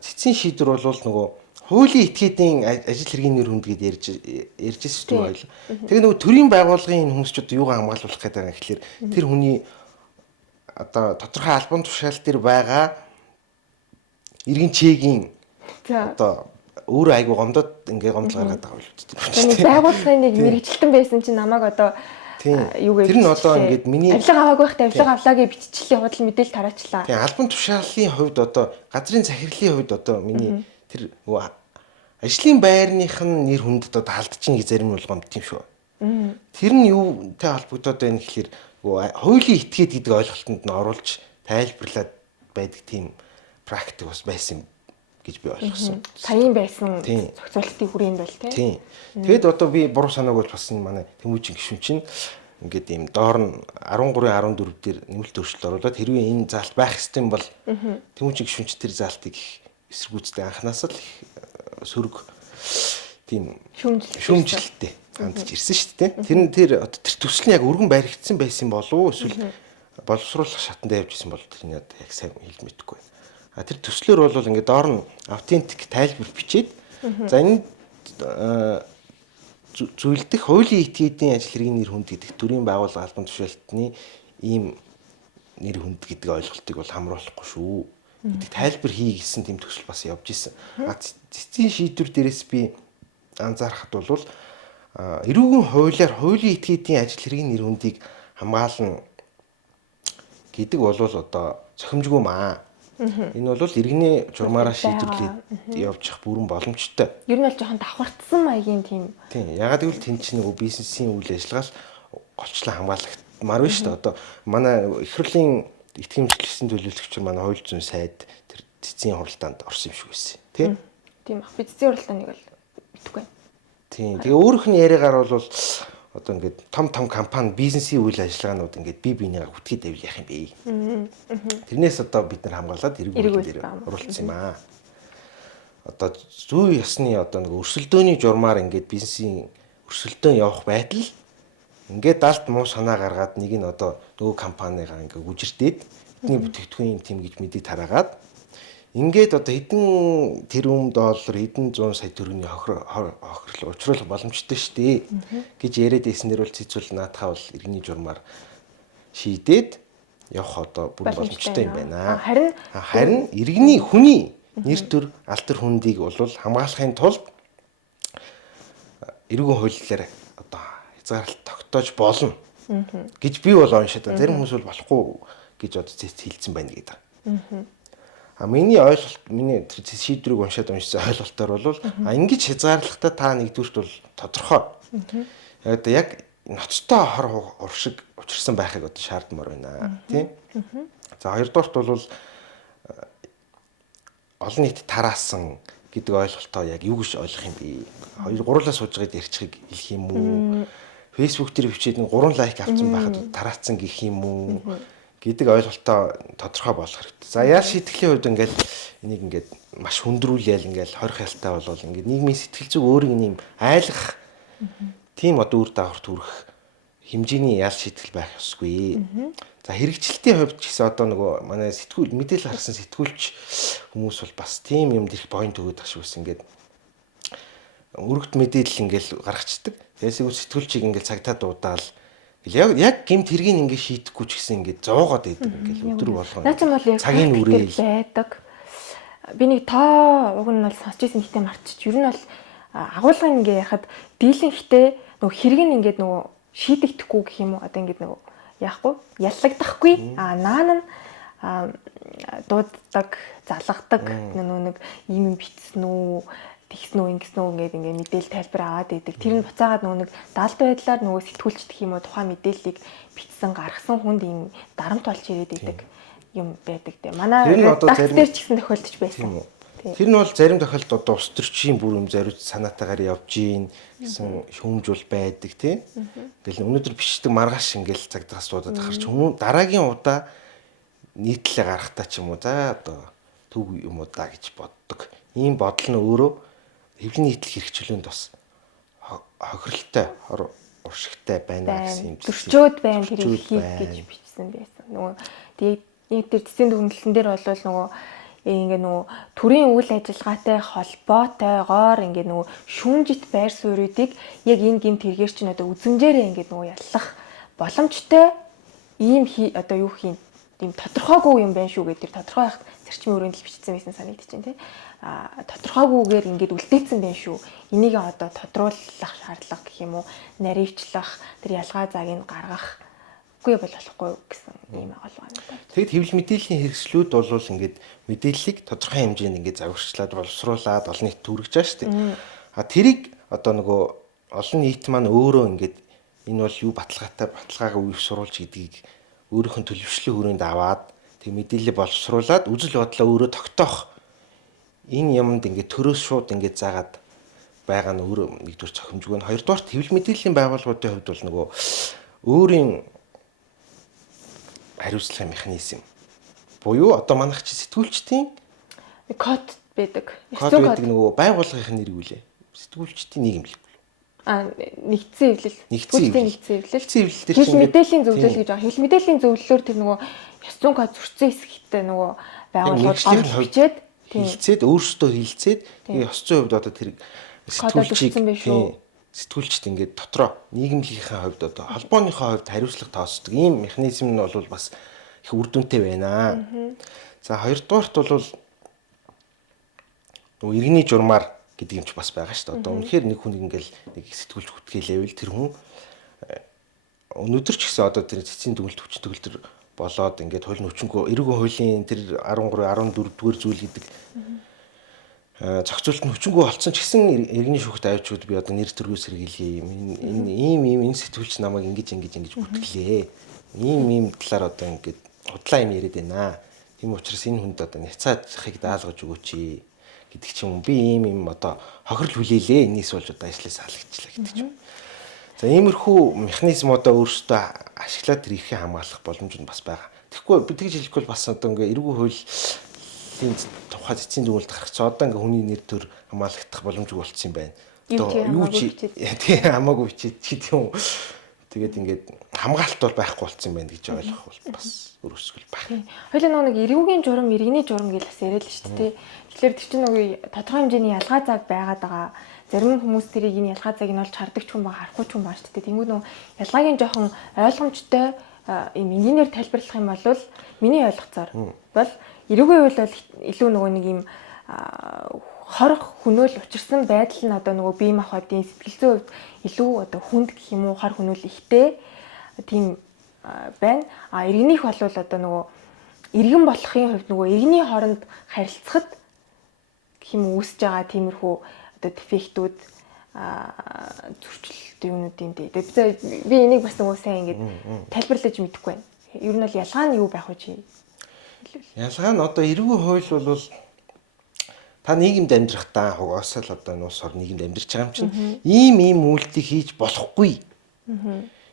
цэцэн шийдвэр бол нөгөө хуулийн этгээдийн ажил хэргийн нэр хүнд гэдээ ярьж шүү дээ. Тэгээ нөгөө төрийн байгууллагын хүмүүс ч одоо юугаа хамгаалуулах гэдэг байгаа гэхэлэр тэр хүний одоо тодорхой албан тушаал дээр байгаа иргэн чэгийн одоо өөрөө айгу гомдод ингээ гомдол гаргаад байгаа юм л дээ. Байгууллагын нэг мэрэгчлэн байсан чинь намайг одоо юу гэж тэр нь одоо ингээд миний авилга аваагүй байхдаа авилга авлаа гэж биччихлээ худал мэдээлэл тараачлаа. Тийм албан тушаалын хувьд одоо газрын захирлын хувьд одоо миний тэр ажлын байрных нь нэр хүндэд одоо халдчихна гэж зарим нь бол гомд тийм шүү. Тэр нь юутай холбогдоод байна гэхэлэр хуулийн этгээд гэдэг ойлголтод нь оруулж тайлбарлаад байдаг тийм практик бас байсан гэж би ойлгосон. Саяын байсан зохицуулалтын хүрээнд бол тийм. Тэгэд одоо би буруу санаагүй бас энэ манай Тэмүүжин гишүүн чинь ингээд ийм доор нь 13-14 дээр нэмэлт өөрчлөлт оруулаад хэрвээ энэ заалт байх ёстой бол Тэмүүжин гишүүн чинь тэр заалтыг эсэргүүцдэг анханасаа л сөрөг тийм шүүмжлэлтэй хандж ирсэн шүү дээ. Тэр төсөл нь яг өргөн баригдсан байсан болов уу эсвэл боловсруулах шатанд явж исэн бол тэрний яг сайн хэлж мэдэхгүй. Тэр төслөөр бол ингээд доор нь автентик тайлбар бичээд за энэ зөвлөдөх хуулийн этгээдийн ажил хэргийн нэр хүнд гэдэг төрийн байгууллага албан тушаалтны ийм нэр хүнд гэдэг ойлголтыг бол хамруулахгүй шүү гэдэг тайлбар хий гэсэн тийм төсөл бас явж исэн. Цэцэн шийдвэр дээрээс би анзаархад бол эрүүгийн хуулиар хуулийн этгээдийн ажил хэргийн нэр хүндийг хамгаална гэдэг бол одоо цохимжгүй маа. Энэ бол иргэний журмаараа шийдвэрлээд явж явах бүрэн боломжтой. Ер нь бол жоохон давхартсан маягийн тийм. Тийм. Ягаад гэвэл тэнд чинь нөгөө бизнесийн үйл ажиллагаа л голчлон хамгаалагмаар байна шүү дээ. Одоо манай их хурлын итгэмжлэгчсэн төлөөлөгч манай хууль зүйн сайд тэр цэцэн хуралдаанд орсон юм шиг байсан. Тийм. Тийм ах би цэцэн хуралдааныг бол мэдгүй байна. Тийм. Тэгээ өөрөх нь яриагаар бол одоо ингээд том компани бизнесийн үйл ажиллагаанууд ингээд бие биенийгээ хүтгээд байвал яах юм бэ? Тэрнээс одоо бид нар хамгаалаад эрэг үйл дээр оруулсан юм аа. Одоо зүй ёсны одоо нэг өрсөлдөөний журмаар ингээд бизнесийн өрсөлдөөн явах байтал ингээд далд муу санаа гаргаад нэг нь одоо нөгөө компанийгаа ингээд үжирдээд бидний бүтээгдэхүүн юм тийм гэж мэдээ тараагаад ингээд одоо хэдэн тэрбум доллар хэдэн 100 сая төгрөгийн хохирол учруулах боломжтой шүү дээ гэж яриад ирснээр бол цэцүүл наатахаа бол иргэний журмаар шийдээд явах одоо бүр боломжтой юм байна. Харин иргэний хүний нэр төр алтар хүндийг бол хамгаалахын тулд эрүүгийн хуулиар одоо хязгаарлалт тогтоож болно гэж би бол уншаад байна. Зарим хүмүүс бол болохгүй гэж одоо хэлсэн байна гэдэг. А миний ойлголт, миний шийдвэрийг уншаад уншсан ойлголтоор бол ингэж хязгаарлахтаа та нэгдүгürt бол тодорхой. Яг ноцтой хор уршиг учирсан байхыг одоо шаардмаар байна. Тийм. За хоёрдугаарт бол олон нийт тараасан гэдэг ойлголтоо яг юу гэж ойлгох юм бэ? Хоёр гурлаа сууж байгаад ярьчихыг хэлэх юм уу? Facebook дээр бичээд нэг 3 лайк авсан байхад тараацсан гэх юм уу гэдэг ойлголтоо тодорхой болгох хэрэгтэй. За яар шийтгэлийн хувьд ингээл энийг ингээд маш хүндрүүлээл ингээл хорих ялтай болвол ингээд нийгмийн сэтгэл зүйн өөрийг нэм айлгах тийм одоо үр дагавар төрөх хэмжээний ял шийтгэл байх ёсгүй. За хэрэгжилтийн хувьд ч гэсэн одоо нөгөө манай сэтгүүл мэдээлэл харсан сэтгүүлч хүмүүс бол бас тийм юм дэрх point өгöd тах шиг байсан ингээд өргөт мэдээлэл ингээл гаргацдаг. Тэгээс сэтгүүлчийг ингээл цагтаа дуудаал яг гэмт хэргийг ингээд шийдэхгүй ч гэсэн ингээд зоогоод байдаг ингээл өдөр болгоо. Наач юм бол яг цагийн үрэл байдаг. Би нэг тоо уг нь бол сонсч ирсэн гэхдээ мартчих. Ер нь бол агуулга ингээ яхад дийлэнхтэй нөгөө хэрэг нь ингээд нөгөө шийдэгдэхгүй гэх юм уу одоо ингээд нөгөө яахгүй яллагдахгүй наан нь дууддаг залгадаг нэг ийм юм битсэн үү тэгсэн үү ингэсэн үү ингээд мэдээлэл тайлбар аваад идэг тэр нь буцаагаад нөгөө нэг далд байдлаар нөгөө сэтгүүлч гэх юм уу тухайн мэдээллийг битсэн гаргасан хүнд ийм дарамт болж ирээд идэг юм байдаг те манай редакц дээр ч гэсэн тохиолдож байсан. Тэр нь бол зарим тохиолдолд одоо ус төрчийн бүр юм зориуд санаатаагаар явж гин гэсэн шүүмжүүл байдаг тий. Тэгэл өнөөдөр бичдэг маргааш ингээл цагдаас дуудаад ахарч хүмүүс дараагийн удаа нийтлэлээ гаргахтаа ч юм уу за одоо төв юм уу да гэж боддог. Ийм бодол нь өөрөө хэвлэл нийтлэл хэрэгжүүлэнд бас хохирлтой уршигтай байна гэсэн юм. Зөрчөөд байна хэрэг хийх гэж бичсэн байсан. Нөгөө тэгээд нэг тэр цэцэн дүгнэлтэн дээр бол нөгөө ингээ нөгөө төрийн үйл ажиллагаатай холбоотойгоор ингээ нөгөө шүүмжит байр суурьдыг яг энэ гэмт хэрэгээр чинь одоо үзмжээрээ ингээ нөгөө яллах боломжтой ийм одоо юу хийн ийм тодорхойгүй юм байна шүү гэдэг тэр тодорхой хахад зарчмын өрөөнд л бичсэн байсан санагдаж байна тий. Тодорхойгүйгээр ингээд үлдээсэн байна шүү. Энийг одоо тодруулах шаардлага гэх юм уу наривчлах тэр ялгаа зааг нь гаргах үгүй болохгүй гэсэн ийм агуулга байна. Тэгэд хэвлэл мэдээллийн хэрэгслүүд бол ингээд мэдээллийг тодорхой хэмжээнд ингээд завирчлаад боловсруулад олон нийт түргэж байгаа шүү дээ. А тэрийг одоо нөгөө олон нийт маань өөрөө ингээд энэ бол юу баталгаагаа үе сурвалж гэдгийг өөрийнх нь төлөвшлийн хүрээнд аваад тэг мэдээлэл боловсруулад үзэл бодлоо өөрөө тогтоох энэ юмд ингээд төрөөс шууд ингээд заагаад байгаа нь өөрөө нэгдүгээр цохимжгүй нь хоёрдугаар хэвлэл мэдээллийн байгууллагуудын хувьд бол нөгөө өөрийн хариуцлагын механизм буюу одоо манайх чи сэтгүүлчдийн код байдаг. Код байдаг нөгөө байгууллагын нэр юу лээ? Сэтгүүлчдийн нийгэмлэг. Нэгдсэн эвлэл. Нэгдсэн эвлэл. Хэвлэл мэдээллийн зөвлөл гэж байгаа. Хэвлэл мэдээллийн зөвлөлөөр тэр нөгөө ёс зүйн код зөрчсөн хэсэгтээ нөгөө байгууллагууд бичээд хилцээд өөрсдөө хилцээд ёс зүйн хувьд одоо тэр сэтгүүлчд ингээд дотроо нийгэмлэгийнхээ хувьд одоо холбооныхоо хувьд хариуцлага тооцдог ийм механизм нь бол бас их үр дүнтэй байна. За хоёрдугаарт бол нөгөө иргэний журмаар гэдэг юм ч бас байгаа шүү дээ. Одоо үнэхээр нэг хүн ингээл нэг сэтгүүлч хүтгээлээвэл тэр хүн өнөөдөр ч гэсэн одоо тэр цэцгийн дүгнэлт хүч төгөлдөр болоод ингээд хууль нүчингөө эргэн хуулийн тэр 13 14 дугаар зүйл гэдэг зохицуулт нь хүчингөө олцсон ч гэсэн иргэний шүүхт авчууд би одоо нэр төргөөс сэргийлье. Энэ сэтгүүлч намайг ингэж бүтгэлээ. Ийм талаар одоо ингээд худлаа юм яриад байна. Тийм учраас энэ хүнд одоо няцаахыг даалгаж өгөөч гэдэг ч юм. Би ийм одоо хохирол хүлээлээ. Энэс болж одоо ажлаас салгичлаа гэдэг ч юм. За иймэрхүү механизмуудаа өөрсдөө ашиглаад тэр эрхээ хамгаалах боломж нь бас байгаа. Тэгэхгүй би тэгж хэлэхгүй бас одоо ингээ эргүү хууль тухай эцсийн зөвлөлт гаргаж одоо ингээ хүний нэр төр хамгаалагдах боломжгүй болцсон юм байна. Одоо юу чи тий хамаагүй чи тийм үү. Тэгээд ингээд хамгаалалт бол байхгүй болцсон юм байна гэж ойлгох бол бас өрөөсгөл баг. Хоёул нэг эрүүгийн журам, иргэний журам гэж бас яриад л шүү дээ. Тэгэхээр тэр чинь нэг тодорхой хэмжээний ялгаа зааг байгаад байгаа. Зарим хүмүүс тэрийг энэ ялгаа зааг нь олж хардаг ч юм ба харахгүй ч юм ба шүү дээ. Тэнгүүд нөө ялгааг нь жоохон ойлгомжтой юм инженеэр тайлбарлах юм бол миний ойлгоцоор бол эрүүгийн үйл бол илүү нөгөө нэг юм хорох хөнөөл учирсан байдал нь одоо нөгөө бие махбодын сэтгэл зүйн хувьд илүү одоо хүнд гэх юм уу хор хөнөөл ихтэй тийм байна. Иргэнийх бол одоо нөгөө иргэн болохын хувьд нөгөө иргэний хооронд харилцахад гэх юм уу үүсэж байгаа тиймэрхүү одоо дефектүүд зөрчил юмнууд юм дээ. Би энийг бас нөгөө сайн ингэж тайлбарлаж мэдэхгүй байна. Ер нь бол ялгаа нь юу байх вэ чи? Ялгаа нь одоо эргүү хууль бол та нийгэмд амьдрахдаа угаасаа л одоо нуус хор нийгэмд амьдарч байгаа юм чинь ийм үйлдэл хийж болохгүй.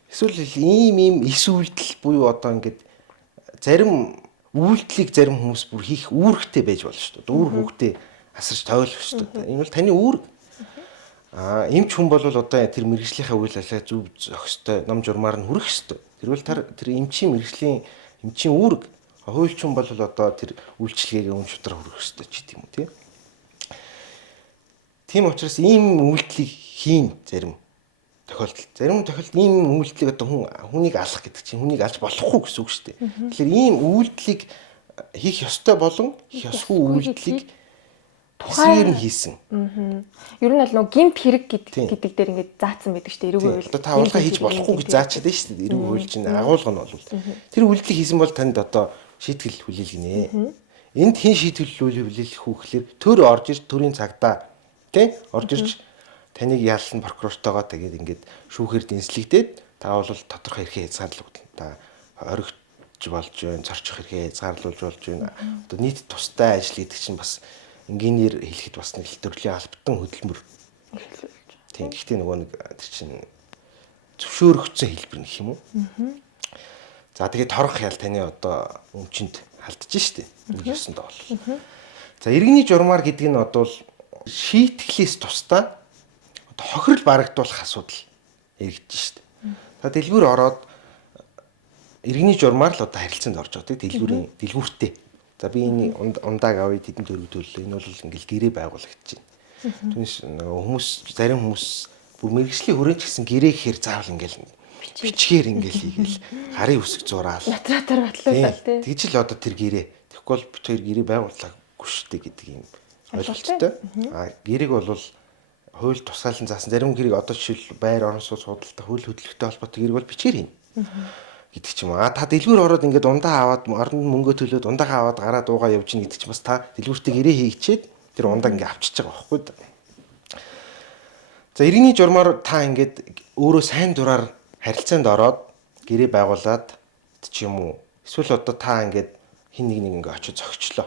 Эсвэл ийм эс үйлдэл буюу одоо ингээд зарим үйлдэлийг зарим хүмүүс бүр хийх үүрэгтэй байж болно шүү дээ. Үүр хүүхдээ асарч тойлох шүү дээ. Энэ бол таны үүрэг. Эмч хүн бол одоо тэр мэрэгжлийнхаа үйл ажиллагаа зөв зохистой ном журмаар нь хүрэх ёстой. Тэрвэл тэр эмчийн мэрэгжлийн эмчийн үүрэг. Хуульчин бол одоо тэр үйлчлэгээ өн шудраг хүрэх ёстой ч гэдэм үү тийм. Тийм учраас ийм үйлдэлийг хийн зарим тохиолдолд. Зарим тохиолдолд ийм үйлдэлийг одоо хүнийг алах гэдэг чинь хүнийг алж болохгүй гэсэн үг шүү дээ. Тэгэхээр ийм үйлдэлийг хийх ёстой болон хийх ёсгүй үйлдэлийг тухайгаар нь хийсэн. Ер нь бол нөгөө гэмт хэрэг гэдэг дээр ингээд заасан байдаг шүү дээ. Эрүүгийн хууль. Одоо та авалгаа хийж болохгүй гэж заачаад байна шүү дээ. Эрүүгийн хууль чинь агуулга нь бол тэр үйлдэлийг хийсэн бол танд одоо шийтгэл хүлээлгэнэ. Энд хэн шийтгэл хүлээлгэх үү гэхээр төр орж ирж төрийн цагдаа тий орж ирж таныг яалсан прокурортойгоо тэгээд ингээд шүүхээр дэнслэгдээд та бол тодорхой эрхээ хязгаарлуулна. Та оригч болж байна, зорчих эрхээ хязгаарлуулж болж байна. Одоо нийт тустай ажил гэдэг чинь бас энгийнээр хэлэхэд бас нэг төрлийн албатан хөдөлмөр. Тийм. Гэхдээ нөгөө нэг тэр чинь зөвшөөрөгдсөн хэлбэр нэх юм уу? За тэгээд торох ял таны одоо өмчөнд халдж штэ. Нэг ёсондоо бол. За иргэний журмаар гэдэг нь одоо шийтгэлээс тусдаа одоо хохирол барагдуулах асуудал яригдж штэ. Та дэлгүүр ороод иргэний журмаар л одоо харилцаанд орж байгаа тийм дэлгүүртэй. За би энэ ундааг авъя тэдэнд төгрөг төллөө. Энэ бол ингээл гэрээ байгуулагдаж байна. Түүнээс хүмүүс зарим хүмүүс бүр мэрэгжлийн хүрээнд ч гэсэн гэрээ гэхээр заавал ингээл бичгээр ингээл хийгээл гарын үсэг зураал. Нотротор батлуулаад тий. Тэгж л одоо тэр гэрээ. Тэгэхгүй бол бид хоёр гэрээ байгуулаагүй шүү дээ гэдэг юм ойлголттой. Гэрээг бол хууль тусгаалan заасан зарим гэрэг одоо жишээл байр орон сууц худалдаа хууль хөдөлгөөтэй холбоотой гэрэг бол бичгээр хийнэ. Гэдэг ч юм уу. Та дэлгүүр ороод ингээд ундаа аваад оронд мөнгө төлөөд ундаагаа аваад гараа дуугаа явж ийн гэдэг чинь бас та дэлгүүртээ гэрээ хийгчээд тэр ундаа ингээд авчиж байгаа байхгүй да. За иргэний журмаар та ингээд өөрөө сайн дураар харилцаанд ороод гэрээ байгуулад ч юм уу. Эсвэл одоо та ингээд хин нэг ингээд очиж зогчлоо.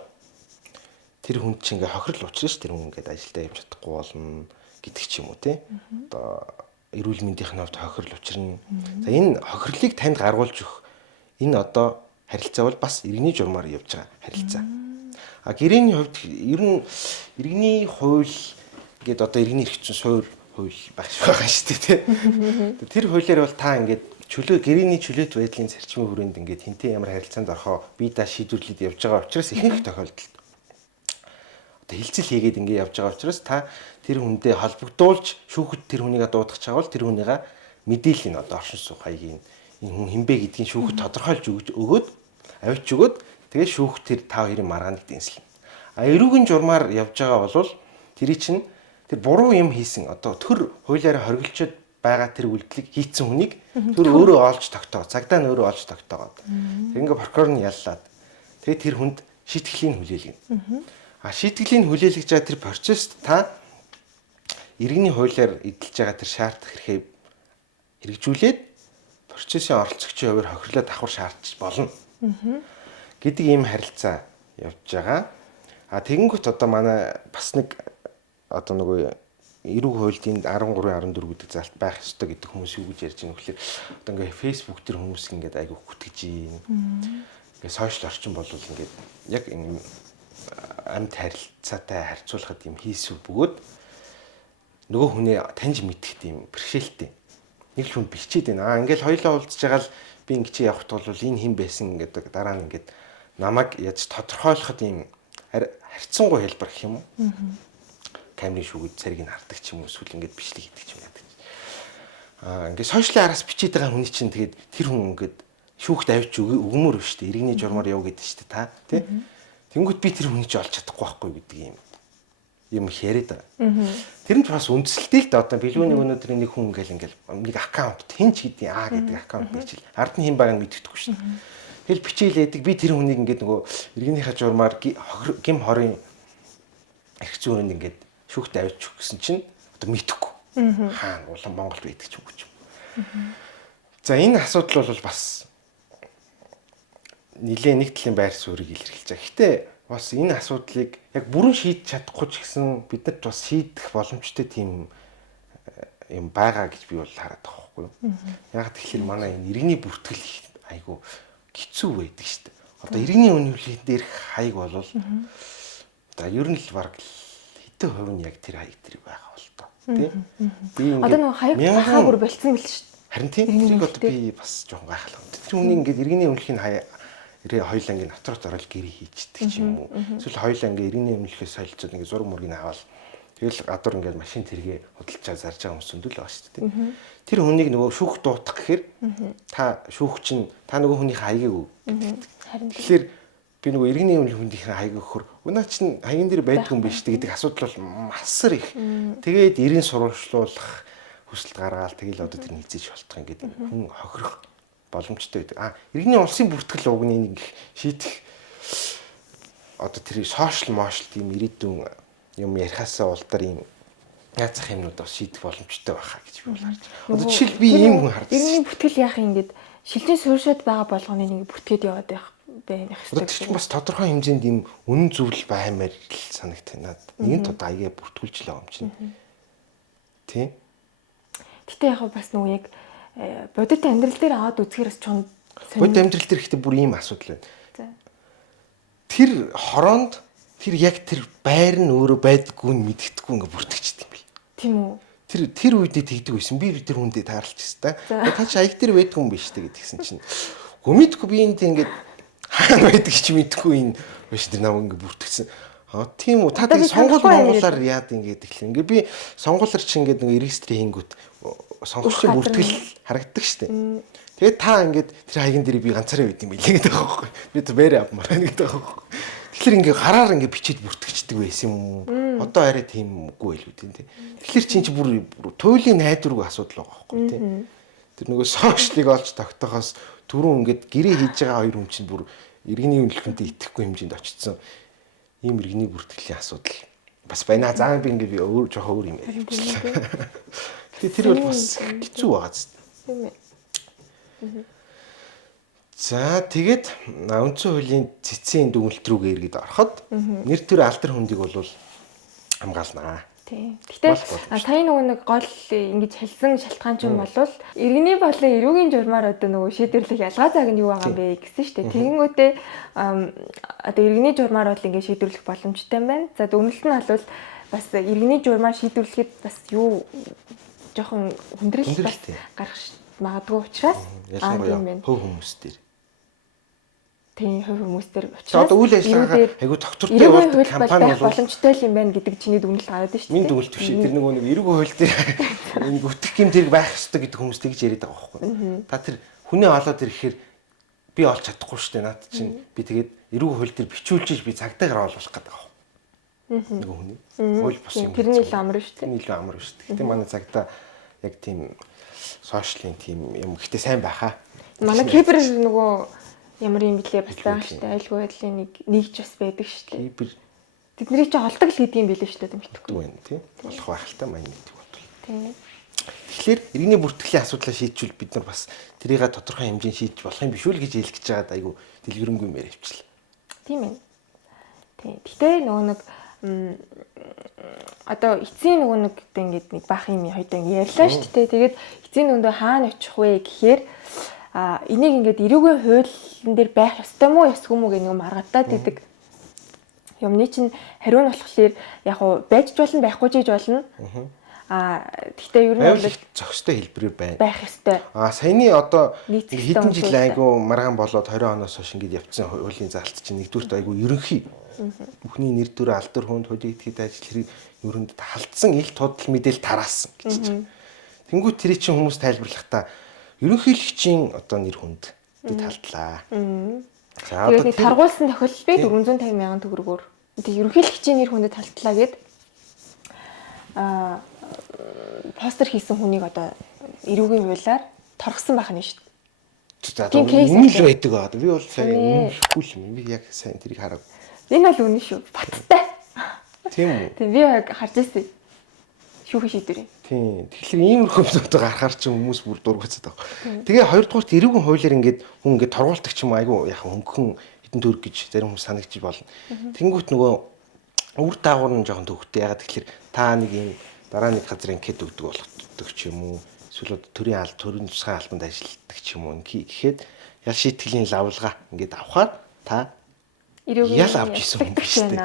Тэр хүн чинь ингээд хохирол учраач тэр хүн ингээд ажилдаа явж чадахгүй болно гэдэг ч юм уу тий. Одоо эрүүл мэндийн хувьд хохирол учрна. За энэ хохирлыг танд гаргуулж өгөх энэ одоо харилцаа бол бас иргэний журмаар явж байгаа харилцаа. Гэрээний хувьд ер нь иргэний хууль гэдэг одоо иргэний эрх зүйн суурь хууль байгаа шүү дээ тий. Тэр хуулиар бол та ингээд гэрээний чөлөөт байдлын зарчмын хүрээнд ингээд хинтээ ямар харилцаанд орохоо бие даа шийдвэрлээд явж байгаа учраас ихэнх тохиолдолд одоо хилцэл хийгээд ингээд явж байгаа учраас та тэр хүндээ холбогдуулж шүүхэд тэр хүнийг дуудах чавал тэр хүнийга мэдээллийн одоо оршин суух хаягийн энэ хүн хинбэ гэдгийг шүүхэд тодорхойлж өгөөд авч өгөөд тэгээ шүүхт тэр та хоёрын маргааныг дэнслэнэ. Эрүүгийн журмаар явж байгаа бол тэрий чинь тэр буруу юм хийсэн одоо төр хуулиараа хоригдчод байгаа тэр үйлдэлийг хийцэн хүнийг төр өөрөө олж тогтоогоо цагдаа нь өөрөө олж тогтоогоод тэг ингээ прокурор нь яллаад тэгээ тэр хүнд шийтгэлийн хүлээлгэнэ. Шийтгэлийн хүлээлгэж байгаа тэр процесс та иргэний хуулиар эдэлж байгаа тэр шаардлага хэрхээ хэрэгжүүлээд процессын оролцогчийн хувьд хохирлоо давхар шаардж болно гэдэг ийм харилцаа явж байгаа. Тэгэнгүүт одоо манай бас нэг одоо нөгөө эрүүг хуульдын 13 14 гэдэг залт байх ёстой гэдэг хүмүүс юу гэж ярьж байгаа нөхлөөр одоо ингээ фэйсбүүк дээр хүмүүс ингээд айгүй хүтгэж юм. Ингээ сошиал орчин бол ингээд яг энэ амьд харилцаатай харьцуулахад юм хийсвэр бөгөөд нөгөө хүнээ таньж мэдэх тийм бэрхшээлтэй. Нэг л хүн бичээд байна. Ингээл хоёулаа уулзж байгаа л би ингэ чи явахт бол энэ хэн байсан гэдэг дараа нь ингээд намайг яаж тодорхойлоход юм харьцангуй хэлбэр гэх юм уу? Камерын шүүгүүд царийг нь хардаг ч юм уу эсвэл ингээд бичлэг хийдэг ч юм яадаг. Ингээд сошиалын араас бичээд байгаа хүний чинь тэгээд тэр хүн ингээд шүүхт авч өгмөр биш үү? Иргэний журмаар яв гэдэг шүү дээ та тий? Тэнгүүт би тэр хүнийг ч олж чадахгүй байхгүй гэдэг юм юм яриад байгаа. Тэр нь бас үндсэлтэй л да одоо билүүний өнөөдөр нэг хүн ингээл нэг аккаунт хинч гэдэг гэдэг аккаунт бичил. Ард нь хэн байгааг мэддэхгүй шүү дээ. Тэгэл бичээлээдэг би тэр хүнийг ингээд нөгөө иргэнийхээ журмаар гим хорын эрх зүйн ингээд шүүхт авчих гэсэн чинь одоо мэдэхгүй. Хаана улам Монголд байдаг ч үгүй ч юм. За энэ асуудал бол бас нэлээ нэг талын байр суурийг илэрхийлж байгаа. Гэхдээ бас энэ асуудлыг яг бүрэн шийдэж чадахгүй ч гэсэн биднэрт бас шийдэх боломжтой тийм юм байгаа гэж би бол хараад байгаа байхгүй юу. Яг тэгэхээр манай энэ иргэний бүртгэл айгу хэцүү байдаг шүү дээ. Одоо иргэний үнэмлэхин дээрх хаяг бол за ер нь л баг хэдэн хувь нь яг тэр хаяг дээр байгаа бол тоо. Тэ? Би одоо нөгөө хаяг хаа бүр болцсон мэл шүү дээ. Харин тийм тэрийг одоо би бас жоохон гайхалтай. Тэр хүний ингээд иргэний үнэмлэхин хоёулаа ингээд натрот орол гэрээ хийчихдэг ч юм уу. Эсвэл хоёулаа ингээд иргэний үнэмлэхээс солилцоод ингээд зураг мөргийг аваад тэгэл гадуур ингээд машин тэргээ худалчаа зарж байгаа хүмүүс зөндөл байгаа шүү дээ. Тэр хүнийг нөгөө шүүх дуутах гэхээр та шүүх чинь та нөгөө хүнийхээ хаягийг өг. Тэгэхээр би нөгөө иргэний үнэмлэхийнхээ хаяг өгөхөр өнөө чинь хаягийн дээр байдаг юм биш үү гэдэг асуудал бол масар их. Тэгээд иргэн сурвалжлуулах хүсэлт гаргаал тэгэл одоо тэр нийцэж болтох ингээд хүн хохирох боломжтой байдаг. Иргэний улсын бүртгэл угны нэг шийдэх одоо тэр сошиал моошл тийм ирээдүйн юм ярихаасаа улдар юм яцах юмнууд бас шийдэх боломжтой байхаа гэж би бол харж байна. Одоо жишээл би ийм хүн харж байна. Иргэний бүртгэл яах юм ингээд шилжин суурьшаад байгаа болгоны нэг бүртгээд яваад байх хэрэгтэй. Тэр чинь бас тодорхой хэмжээнд юм үнэн зөвлөл баймаар л санагтана. Нэгэн тод аяа бүртгүүлж л байгаа юм чинь. Тийм. Гэтэ яг бас нөгөө яг бодит амьдрал дээр аваад үзэхээр бас чон бодит амьдрал дээр ихтэй бүр ийм асуудал байна. Тэр хороонд тэр яг тэр байр нь өөрөө байдаггүй нь мэддэхгүй ингээ бүртгэждэг юм бэл. Тийм үү? Тэр үедээ тэгдэг байсан. Би тэр хүндээ таарлаж байна. Та чи аяг дээр байдаг юм биш үү гэдгийгсэн чинь. Гүмэдгүй би энд ингээ хаана байдаг ч мэдхгүй энэ биш тэр намайг ингээ бүртгэсэн. Тийм үү. Та тэг сонгол монголоор яад ингээд ихлэ. Ингээ би сонгуулаар чи ингээд нэг регистрийн хийнгүүт сонгогчийн бүртгэл харагддаг штеп. Тэгээд та ингээд тэр хаягийн дээр би ганцаараа байд юм билээ гэдэг байгаа байхгүй. Би тэр бэрэ авмаар байна гэдэг байгаа байхгүй. Тэгэхээр ингээ гараар ингээ бичиж бүртгэждэг байсан юм. Одоо арай тийм үгүй л үү тийм. Тэгэхээр чинь чи бүр туйлын найдваргүй асуудал байгаа байхгүй тийм. Тэр нөгөө сошиалыг олж тогтохоос түрүүн ингээд гэрээ хийж байгаа хоёр хүн чинь бүр иргэний үнэлгээнд итгэхгүй хэмжээнд очсон. Ийм иргэний бүртгэлийн асуудал бас байна. За би ингээ би өөр жоохон өөр юм ярьчихлаа. Тэгээ тэр бол бас хэцүү байгаа зү. Тийм ээ. За тэгээд үндсэн хуулийн цэцгийн дүгнэлт рүүгээ иргэд ороход нэр төр алдар хүндийг бол хамгаалнаа. Тийм. Гэтэ сая нөгөө нэг гол ингэж хэлсэн шалтгаан ч юм бол иргэний болон эрүүгийн журмаар одоо нөгөө шийдвэрлэх ялгаа цаг нь юу байгаа юм бэ гэсэн шүү дээ. Тэгэнгүүтээ одоо иргэний журмаар бол ингэ шийдвэрлэх боломжтой юм байна. За дүгнэлт нь бол бас иргэний журмаар шийдвэрлэхэд бас юу жоохон хүндрэл бас гарах магадгүй учраас ялангуяа хөв хүмүүс дээр. Тийм хөв хүмүүс дээр учраас одоо үйл ажиллагаа айгу доктортой бол компани бол боломжтой юм байна гэдэг чиний дүгнэлт гараад шүү дээ. Миний дүгнэлт биш. Тэр нөгөө нэг эрүүгийн хууль дээр энэ бүтгэх юм зэрэг байх ёстой гэдэг хүмүүс тэгж яриад байгаа байхгүй. Та тэр хүнээ олоод ирэхээр би олж чадахгүй шүү дээ. Наад чинь би тэгээд эрүүгийн хууль дээр бичүүлж би цагдаагаар олуулах гэдэг байгаа. Нөгөө хүний хууль бос юм. Тэрний л амар шүү дээ. Тэрний л амар шүү дээ. Гэтэ манай цагдаа яг тийм сошиалын тийм юм ихтэй сайн байхаа. Манай кибер нөгөө ямар юм блэ бас байгаа шүү дээ. Айлгүй байдлын нэгж бас байдаг шүү дээ. Кибер тэднийг ч олдог л гэдэг юм билээ шүү дээ мэдхгүй. байна тийм. Болох байх л та маань мэддэг бодвол. Тийм. Тэгэхээр иргэний бүртгэлийн асуудлаа шийдчихвэл бид нар бас тэрийг тодорхой хэмжээнд шийдэж болох юм биш үү гэж хэлэх гэж байгаад айгу дэлгэрэнгүй юм яриавчлаа. Тийм ээ. Тийм. Гэтэ нөгөө нэг одоо эцсийн нөгөө нэг гэдэг ингээд нэг бах юм хоёроо ярьлаа шүү дээ. Тэгээд эцсийн нүндөө хаана очих вэ гэхээр энийг ингээд эрүүгийн хуулийн дээр байх ёстой мó ёсгүй мó гэх нэг маргатаад идэг. Юмны чинь хариу нь болохоор яг уу байж болно байхгүй ч гэж болно. Гэхдээ ер нь бол зохистой хэлбэрээр байна. Байх ёстой. Саяны одоо хэдэн жил айгу маргаан болоод 20 оноос хойш ингээд явцсан хуулийн заалт чинь нэгдүгürt айгу ерөнхий бүхний нэр төр алдар хүнд хөдөө итгэдэг ажил хэрэг ерөнд халдсан илт худал мэдээл тараасан гэж. Тэнгүүт тэр чинь хүмүүс тайлбарлахдаа ерөнхийлөгчийн одоо нэр хүнд талдлаа. За одоо таргуулсан тохиолдол би 450,000 төгрөгөөр. Тэгээ ерөнхийлөгчийн нэр хүндэд талтлаа гэд постэр хийсэн хүнийг одоо эрүүгийн хуулиар торгосон байх нь шүү дээ. За энэ л байдаг аа. Би бол сайн үнэхгүй юм. Би яг сайн тэрийг харав. Энэ бол үнэн шүү. Баттай. Тийм үү? Тийм би харж ирсэн. Шүүх шийдвэрээ. Тийм. Тэгэхээр иймэрхүү юмнууд гарахаар ч хүмүүс бүр дургуцаад байгаа. Тэгээ хоёрдугаарт эрүүгийн хуулиар ингээд хүн ингээд торгуулдаг ч юм айгүй яг хөнгөн хэдэн төгрөг гэж зарим хүмүүс санагдчих болно. Тэнгүүт нөгөө үр дагавар нь жоохон төвхтэй. Ягаад тэгэхээр та нэг юм дараа нэг газрын кэд өгдөг болгодог ч юм уу. Эсвэл төрийн тусгай албанд ажилладаг ч юм уу. Гэхэд ял шийтгэлийн лавлгаа ингээд авахаар та ял авч исэн хүн биш үү?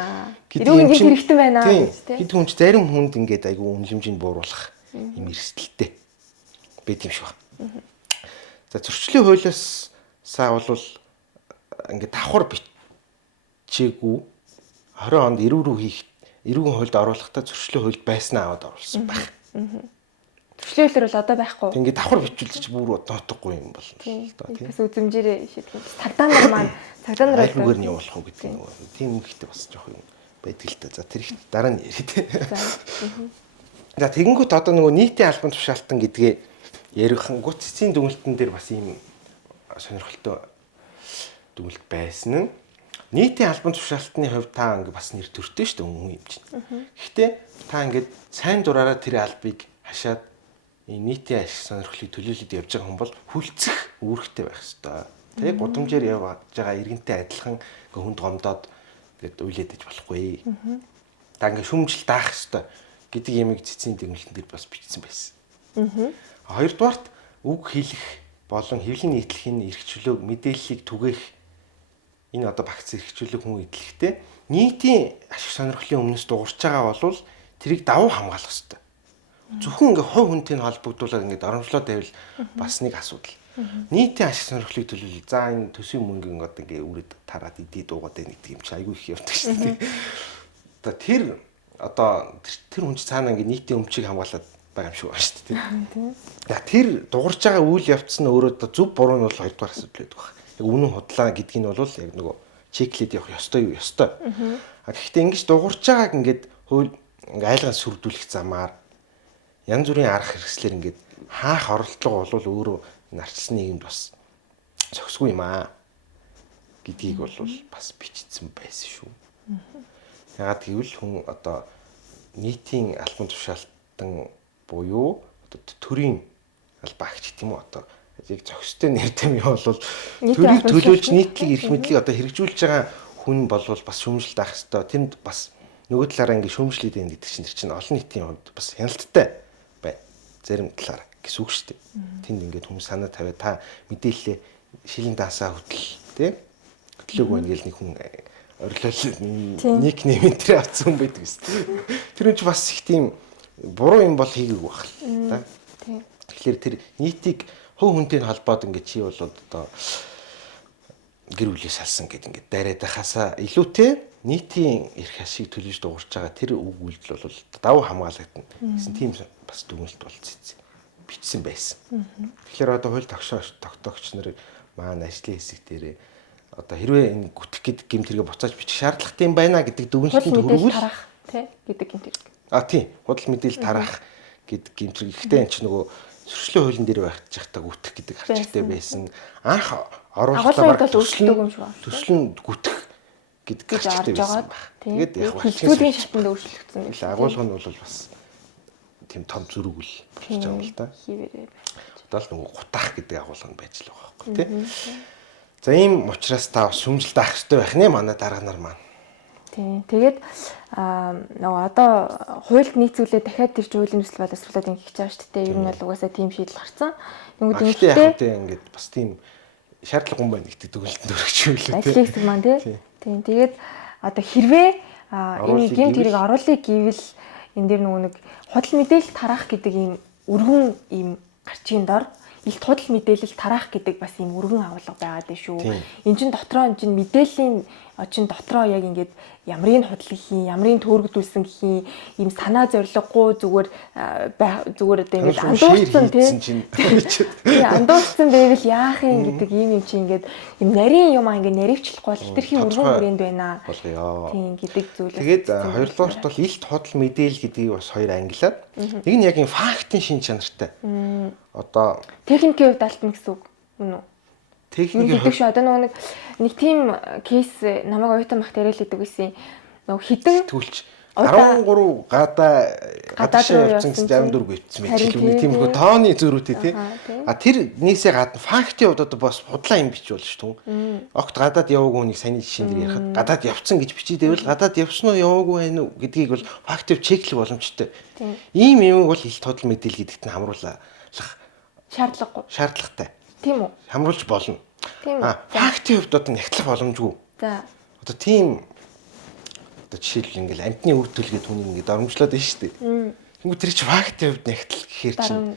Эрүүгийн гинт хэрэгтэй байна гэж тийм. Хэд хүн ч зарим хүнд ингээд айгүй үнэлэмжийг бууруулах юм эрсдэлтэй байт юм шиг байна. За зөрчлийн хуулиас бол ингээд давхар бичээгүй 20 онд эрүүгийн хуульд оруулахдаа зөрчлийн хуульд байснаа аваад оруулсан байх. Зөрчлийн хуулиар бол одоо байхгүй. Ингээд давхар бичүүлж бүр доотохгүй юм болно л доо тийм. Бас үзэмжээрээ шийдэх. Цагдаа нар маань цагдаа нар айлгүйгээр нь явуулах уу гэдэг нь тийм ихтэй бас жоох юм байдаг л та. За тэр их дараа нь ярий тий. За тэгэнгүүт одоо нөгөө нийтийн албан тушаалтан гэдгээ ярихангуут цэцгийн дүгнэлтэн дээр бас ийм сонирхолтой дүгнэлт байсан нь нийтийн албан тушаалтны хувьд та ингээ бас нэр төртэй шүү дээ хүн юм чинь. Гэхдээ та ингээд сайн дураараа тэр албыг хашаад нийтийн ашиг сонирхлыг төлөөлөд явж байгаа хүн бол хүлцэх үүрэгтэй байх ёстой. Тэгээ гудамжаар явж байгаа иргэнтэй адилхан ингээ хүнд гомдоод тэгээд уйлээд иж болохгүй. Та ингээ шүмжил даах ёстой гэдэг ямиг цэцгийн дүгнэлтэн дээр бас бичсэн байсан. Хоёрдугаарт үг хэлэх болон хэвлэл нийтлэхийн эрхчлөөг мэдээллийг түгээх энэ одоо багц эрхчлөлөг хүн идэлхтэй нийтийн ашиг сонирхлын өмнөөс дуурч байгаа бол тэрийг давуу хамгаалах ёстой. Зөвхөн ингээ хувь хүнтэй холбогдуулаад ингээ оромжлоод байвал бас нэг асуудал. Нийтийн ашиг сонирхлыг төлөөлөл. За энэ төсвийн мөнгөний одоо ингээ үрээд тараад идээ дуугаад байна гэдэг юм чи айгүй их явдаг шүү дээ. Тэр хүн ч цаана ингээ нийтийн өмчийг хамгаалаад байгаа юм шиг байна шүү дээ. За тэр дуурж байгаа үйл явц нь өөрөө зөв буруу нь бол хоёрдугаар асуудал байдаг байна. Яг үнэн худлаа гэдгийг нь бол яг нөгөө чеклээд явах ёстой юу ёстой. Гэхдээ ингэж дуурж байгааг ингээд хууль ингээ айлган сүрдүүлэх замаар янз бүрийн арга хэрэгслэр ингээд хаах оролдлого бол өөрөө нарчилсан нийгэмд бас зохисгүй юм аа гэдгийг бол бас бичсэн байсан шүү. Ягаад гэвэл хүн одоо нийтийн албан тушаалтан буюу одоо төрийн албаа агч гэх юм уу одоо яг зохистой нэртэй юм бол төрийг төлөөлж нийтлэг эрх мэдлийг одоо хэрэгжүүлж байгаа хүн бол бас шүүмжлэлт авах хэрэгтэй. Тэнд бас нөгөө талаараа ингээ шүүмжлээд байна гэдэг чинь олон нийтийн хувьд бас хяналттай байна. Зарим талаараа гэсэн үг шүү дээ. Тэнд ингээд хүмүүс санаа тавиад та мэдээлэлээ шилэн даасаа хөтөл тий хөтлөөг байна гэж нэг хүн орилол ник нэмэнтрээ авсан хүн байдаг шүү дээ. Тэр нь ч бас их тийм буруу юм бол хийгээгүй байх л да. Тэгэхээр тэр нийтийг хувь хүнтэй холбоод ингээд чи бол одоо гэр бүлээ салсан гэдэг ингээд дайраад байхасаа илүүтэй нийтийн эрх ашиг төлөж дуурч байгаа тэр үг үйлдэл бол давуу хамгаалагдана гэсэн тийм бас дүгнэлт бол бичсэн байсан. Тэгэхээр одоо хууль тогтоогч нар маань ажлын хэсэг дээрээ одоо хэрвээ энэ гүтэх гэдэг гэмт хэрэгэ буцааж бичих шаардлагатай юм байна гэдэг дүгнэлтөнд хүргүүл тарах тий гэдэг гэмт хэрэг. Тийм худал мэдээлэл тарах гэдэг гэмт хэрэг. Гэхдээ энэ ч нөгөө зөрчлийн хуулийн дээр байх жахтаа гүтэх гэдэг харчигтай байсан. Анх оруулалтаа төсөл нь гүтэх гэдэг харчигтай байсан баг. Тэгээд яг хэлцүүлийн шатанд өөрчлөгдсөн юм. Агуулга нь бол бас тийм том зүрэг үл болж байгаа юм л да. Одоо л нөгөө гутаах гэдэг агуулга нь байж л байгаа байхгүй тий. За ийм учраас та бас шүмжлэлт авах хэрэгтэй байх нэ манай дарга нар маань. Тийм. Тэгээд нөгөө одоо хуульд нийцүүлээ дахиад тэр хуулийн төсөл боловсруулаад ингэж байгаа шүү дээ. Ер нь бол угаасаа тийм шийдэл гарсан. Нөгөө дэмжлэгтэй ингээд бас тийм шаардлага юм байна гэдэг дүгнэлтэнд өргөжүүлээ тий. Ажлын хэсэг маань тий. Тийм. Тэгээд одоо хэрвээ энэ гэмт хэрэг оруулыг гэвэл энэ дээр нөгөө нэг худал мэдээлэл тараах гэдэг ийм өргөн ийм гарчгийн дор илт худал мэдээлэл тараах гэдэг бас ийм өргөн агуулга байгаад байна шүү. Энд чинь дотроо энэ чинь мэдээллийн очин дотроо яг ингээд ямрыг худлах юм, ямрыг төөргдүүлсэн гэх юм санаа зориггүй зүгээр зүгээр одоо ингээд андуурсан тий андуурсан байвал яах юм гэдэг юм чи ингээд юм нарийн юм ингээд наривчлахгүй бол хитрхийн өргөн хүрээнд байна. Тийм гэдэг зүйлээ. Тэгээд хоёрдугаарт бол илт худал мэдээлэл гэдгийг бас хоёр ангилаад нэг нь яг юм фактын шин чанартай. Одоо техникийн хувьд алтна гэсэн үг мөн үү? Техникийн хувьд шүү. Одоо нэг тийм кейс намайг оюутан бахт яриад байдаг гэсэн нөгөө хитэн сэтгүүлч 13 гадаад руу явсан гэсэн 64 битсэн мэт. Нэг тийм хөө тооны зөрүүтэй тий. Тэр нийсээ гадна фактын хувьд одоо бас худлаа юм бич болно шүү дээ. Огт гадаад яваагүй хүнийг сайн жишээн дээр ярихад гадаад явцсан гэж бичиж байвал гадаад явсан уу яваагүй байх уу гэдгийг бол фактив чеклэх боломжтой. Ийм юм бол илт худал мэдээлэл гэдэгт нь хамруулах шаардлагатай. Тийм үү? Хамруулж болно. Тийм. Фактын хувьд одоо нягтлах боломжгүй. За. Одоо тийм одоо жишээлбэл ингээл амтны үр төлгээд хүнийг ингээд оромжлоод байна шүү дээ. Тэгвэл тэр чи фактын хувьд нягтал гэхээр чинь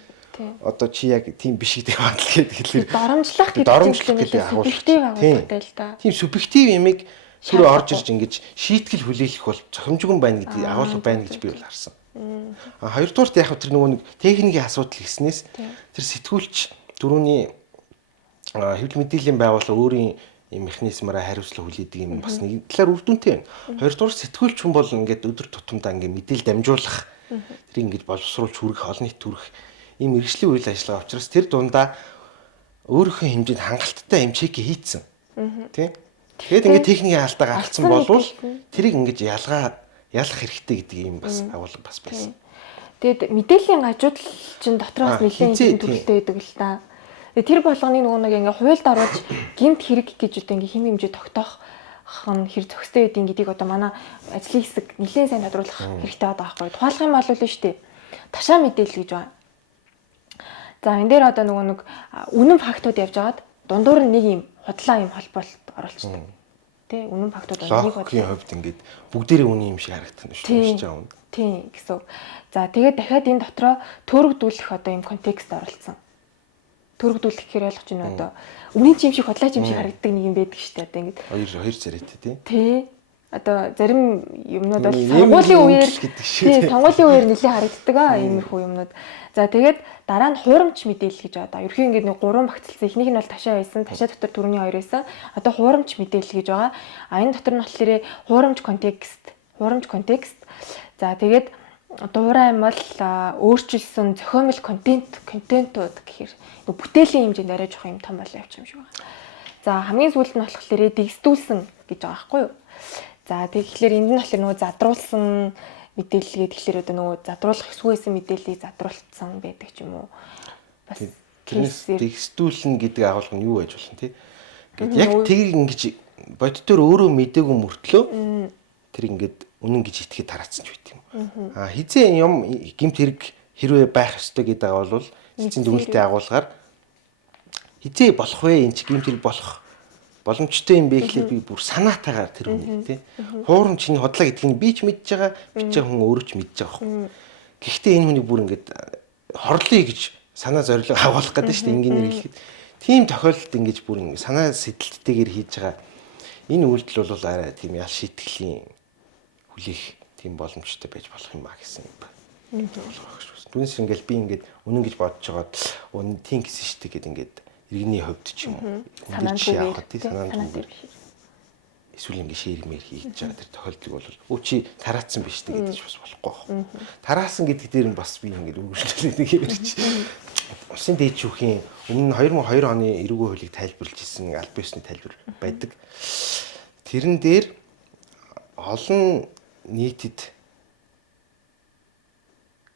одоо чи яг тийм биш гэдэг батал гэдэг хэлээр доромжлох гэдэг чинь субъектив агуулгатай л да. Тийм субъектив ямиг сүрээ орж ирж ингэж шийтгэл хүлээлгэх бол зохимжгүй байна гэдэг агуулга байна гэж би бол харсан. Хоёрдугаарт яг тэр нөгөө нэг техникийн асуудал гэснээс тэр сэтгүүлч дөрөвний хэвлэл мэдээллийн байгууллага өөрийн механизмаараа хариуцлага хүлээдэг юм бас нэг талаар үр дүнтэй байна. Хоёрдугаар сэтгүүлч хүн бол ингээд өдөр тутамдаа ингээд мэдээлэл дамжуулах тэр ингээд боловсруулж хүрэх олон нийт хүрэх ийм мэргэжлийн үйл ажиллагаа учраас тэр дундаа өөрийнхөө хэмжээнд хангалттай юм чек хийцэн. Тэ? Тэгээд ингээд техникийн алдаа гарцсан болвол тэрийг ингээд ялах хэрэгтэй гэдэг юм бас агуулга бас байсан. Тэгээд мэдээллийн гажуудал чинь дотроос нэлээд төлөвтэй байдаг л та. Тэр болгоныг нөгөө нэг ингээ хуульд оруулж гинт хэрэг гэж одоо ингээ хэм хэмжээ тогтоох нь хэр зохистой байдгийг гэдгийг одоо манай ажлын хэсэг нэлээд сайн тодруулах хэрэгтэй байгаа байхгүй. Тухайлах юм бол л шүү дээ. Ташаа мэдээлэл гэж байна. За энэ дээр одоо нөгөө нэг үнэн фактууд явж байгаад дундуур нь нэг юм худлаа юм холбоолт оруулчихдаг. Тэ үнэн фактууд нэг бодлын хувьд ингээд бүгдээрээ үнэн юм шиг харагдана шүү дээ. Тийм гэсэн. За тэгээд дахиад энэ дотроо төөрөгдүүлэх одоо юм контекст оруулсан. Төрөгдүүлэх гэхээр ойлгож байна одоо үнэн чим шиг худлаач юм шиг харагддаг нэг юм байдаг шүү дээ одоо ингэж хоёр царайтай тий одоо зарим юмнууд бол сонгуулийн үеэр тий сонгуулийн үеэр нэлээд харагддаг иймэрхүү юмнууд за тэгээд дараа нь хуурамч мэдээлэл гэж одоо ерхий ингэж нэг гурван багцлсан эхнийх нь бол ташаа байсан ташаа дотор түрүүний хоёр байсан одоо хуурамч мэдээлэл гэж байгаа энэ дотор нь болохоор хуурамч контекст за тэгээд дуурай юм бол өөрчилсөн зохиомжтой контентууд гэхээр бүтээлийн хэмжээнд арай жоох юм том болоо явчих юм шиг байна. За хамгийн сүүлд нь болохоор дэгсдүүлсэн гэж байгаа байхгүй юу? За тэгэхээр энд нь болохоор нөгөө задруулсан мэдээлэл гэхээр одоо нөгөө задруулах хэсгүйсэн мэдээллийг задруулсан байдаг ч юм уу? Бас тэрнээс дэгсдүүлнэ гэдэг агуулга нь юу байж болно те? Гэт яг тэрийг ингэж боддоор өөрөө мдээгүй мөртлөө тэр ингэж үнэн гэж итгэхэд тараацсан ч байт юм. Хизээ юм гэмт хэрэг хэрвээ байх ёстой гэдэг бол эцсийн дүгнэлтийн агуулгаар хизээ болох вэ энэ ч гэмт хэрэг болох боломжтой юм бэ гэхлээр би бүр санаатаагаар тэр үнийг тий. Хуурам чиний худлаа гэдгийг би ч мэдж байгаа, бичээ хүн өөрөө ч мэдж байгаа байхгүй. Гэхдээ энэ хүний бүр ингэж хорлоо гэж санаа зорилго агуулах гэдэг шүү дээ энгийнээр хэлэхэд. Тийм тохиолдолд ингэж бүр ингэ санаа сэтэл хийж байгаа энэ үйлдэл бол арай тийм ял шитгэлийн хүлээх тийм боломжтой байж болох юм ба гэсэн юм байна. Түүнээс ингээл би ингээд үнэн гэж бодож байгаад үнэн тийм гэсэн шүү дээ гэдэг ингээд иргэний хувьд ч юм уу. Санаанд эсвэл ингээд ширмээр хийж байгаа тэр тохиолдлыг бол өө чи тараацсан биш дээ гэдэг ч бас болохгүй байна. Тараасан гэдэг дээр нь бас би ингээд үргэлжлүүлээд ярьж. Улсын дээд шүүхийн өмнө 2002 оны эрүүгийн хуулийг тайлбарлаж ирсэн аль биесний тайлбар байдаг. Тэрэн дээр олон нийтэд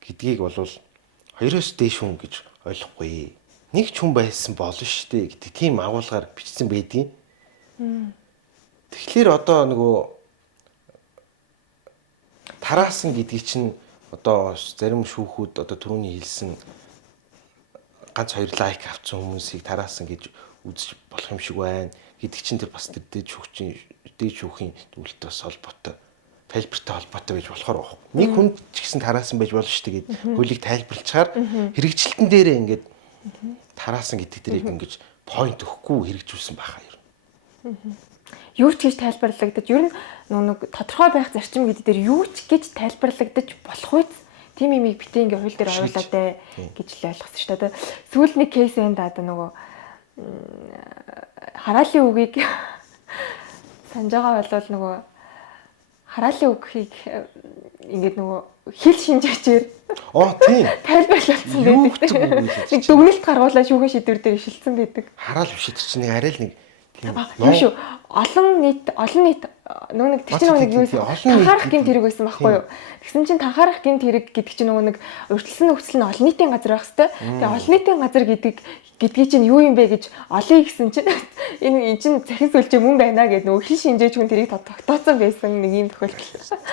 гэдгийг бол хоёроос дээш хүн гэж ойлгохгүй. Нэг ч хүн байсан болно шүү дээ гэдэг тийм агуулгаар бичсэн байдгийг. Тэгэхээр одоо нөгөө тараасан гэдгийг чинь одоо зарим шүүхүүд одоо түрүүний хэлсэн ганц хоёр лайк авсан хүмүүсийг тараасан гэж үзэж болох юм шиг байна гэдэг чинь тэр бас тэр дээд шүүхийн дүгнэлттэй бас холбоотой тайлбартай холбоотой байж болохоор байна. Нэг хүн ч гэсэн тараасан байж болно шүү дээ гэд хуулийг тайлбарлачаар хэрэгжилтэн дээрээ ингээд тараасан гэдэг дээрээ ингэж point өгөхгүй хэрэгжүүлсэн байхаа юм. юу ч гэж тайлбарлагдаж ер нь нэг тодорхой байх зарчим гэдэг дээр юу ч гэж тайлбарлагдаж болох үз. Тим имийг битээ ингээ хууль дээр оруулаад бай гэж л ойлгосон шүү дээ. Сүүл нэг кейс энэ да нөгөө хараалын үгийг санаж байгаа бол нөгөө хараалын үгийг ингээд нөгөө хэл шинжээчээр тийм тайлбарлагдсан байдаг. Нэг дүгнэлт гаргуулаад шүүхэн шийдвэр дээр ишилсэн байдаг. Хараал биш тэр чинь нэг арай л нэг юу шүү. Олон нийт нөгөө нэг тэр чинь нөгөө нэг юу вэ? Танхаарах гэмт хэрэг байсан байхгүй юу? Тэгсэн чинь танхаарах гэмт хэрэг гэдэг чинь нөгөө нэг урьдчилсан нөхцөл нь олон нийтийн газар байх хэвээр. Тэгээ олон нийтийн газар гэдгийг чинь юу юм бэ гэж олъё гэсэн чинь энэ чинь захин сүлжээ мөн байна гэдэг нөгөө хэл шинжээч хүн тэрийг тогтооцсон байсан нэг юм тохиолдол.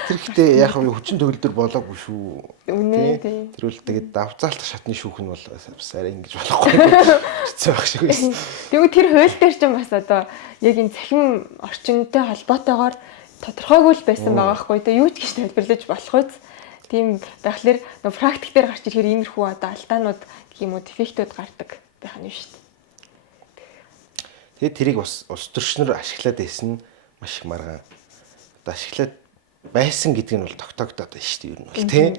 Тэр ихтэй яг нь хүчин төгөлдөр болоогүй шүү. Үнэ тий. Тэр үл тэгээд давцаалтах шатны шүүх нь бол бас арай ингэж болохгүй хэцүү байх шиг байсан. Тэгвэл тэр хууль дээр чинь бас одоо яг энэ захин орчинтой холбоотойгоор тодорхойгүй л байсан байгаа хгүй тэ юу ч гэж тайлбарлаж болох үз. Тийм байхлаар нөгөө практик дээр гарч ирэхээр иймэрхүү одоо алдаанууд гэх юм уу дефектүүд гардаг байх нь шүү дээ. Тэгээд тэрийг бас улс төрчнөр ашиглаад байсан маш их маргаан. Одоо ашиглаад байсан гэдг нь бол тогтоогдоод байна шүү дээ ер нь бол тийм.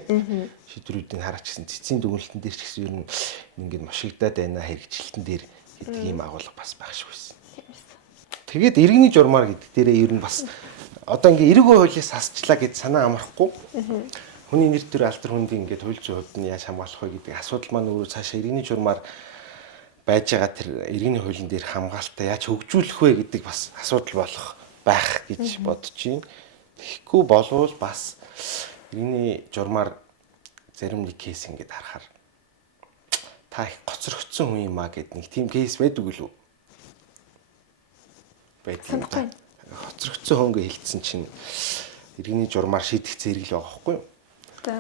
Шийдвэрүүдийг хараач гэсэн цэцгийн дүгнэлтэн дээр ч гэсэн ер нь ингээд машигдаад байна хэрэгжилтэн дээр гэдэг ийм агуулга бас байх шиг байсан. Тэгээд иргэний журмаар гэдэг дээрээ ер нь бас одоо ингээ эрэг хуулиас хасчлаа гэж санаа амрахгүй. Хүний нэр төр алдар хүндийн ингээд хууль зүйн хувьд нь яаж хамгаалах вэ гэдэг асуудал маань өөрөө цаашаа иргэний журмаар байж байгаа тэр иргэний хуулийн дээр хамгаалтаа яаж хөгжүүлэх вэ гэдэг бас асуудал болох байх гэж бодож байна. Тэгэхгүй болвол бас иргэний журмаар зарим нэг кейс ингээд харахаар та их гоцрогдсон хүн юм а гэдэг нэг тийм кейс байдаг үлээ. Байдаг. Хоцрогдсон хүн гэж хэлсэн чинь иргэний журмаар шийдэх зэрэг л байгаа байхгүй юу? За.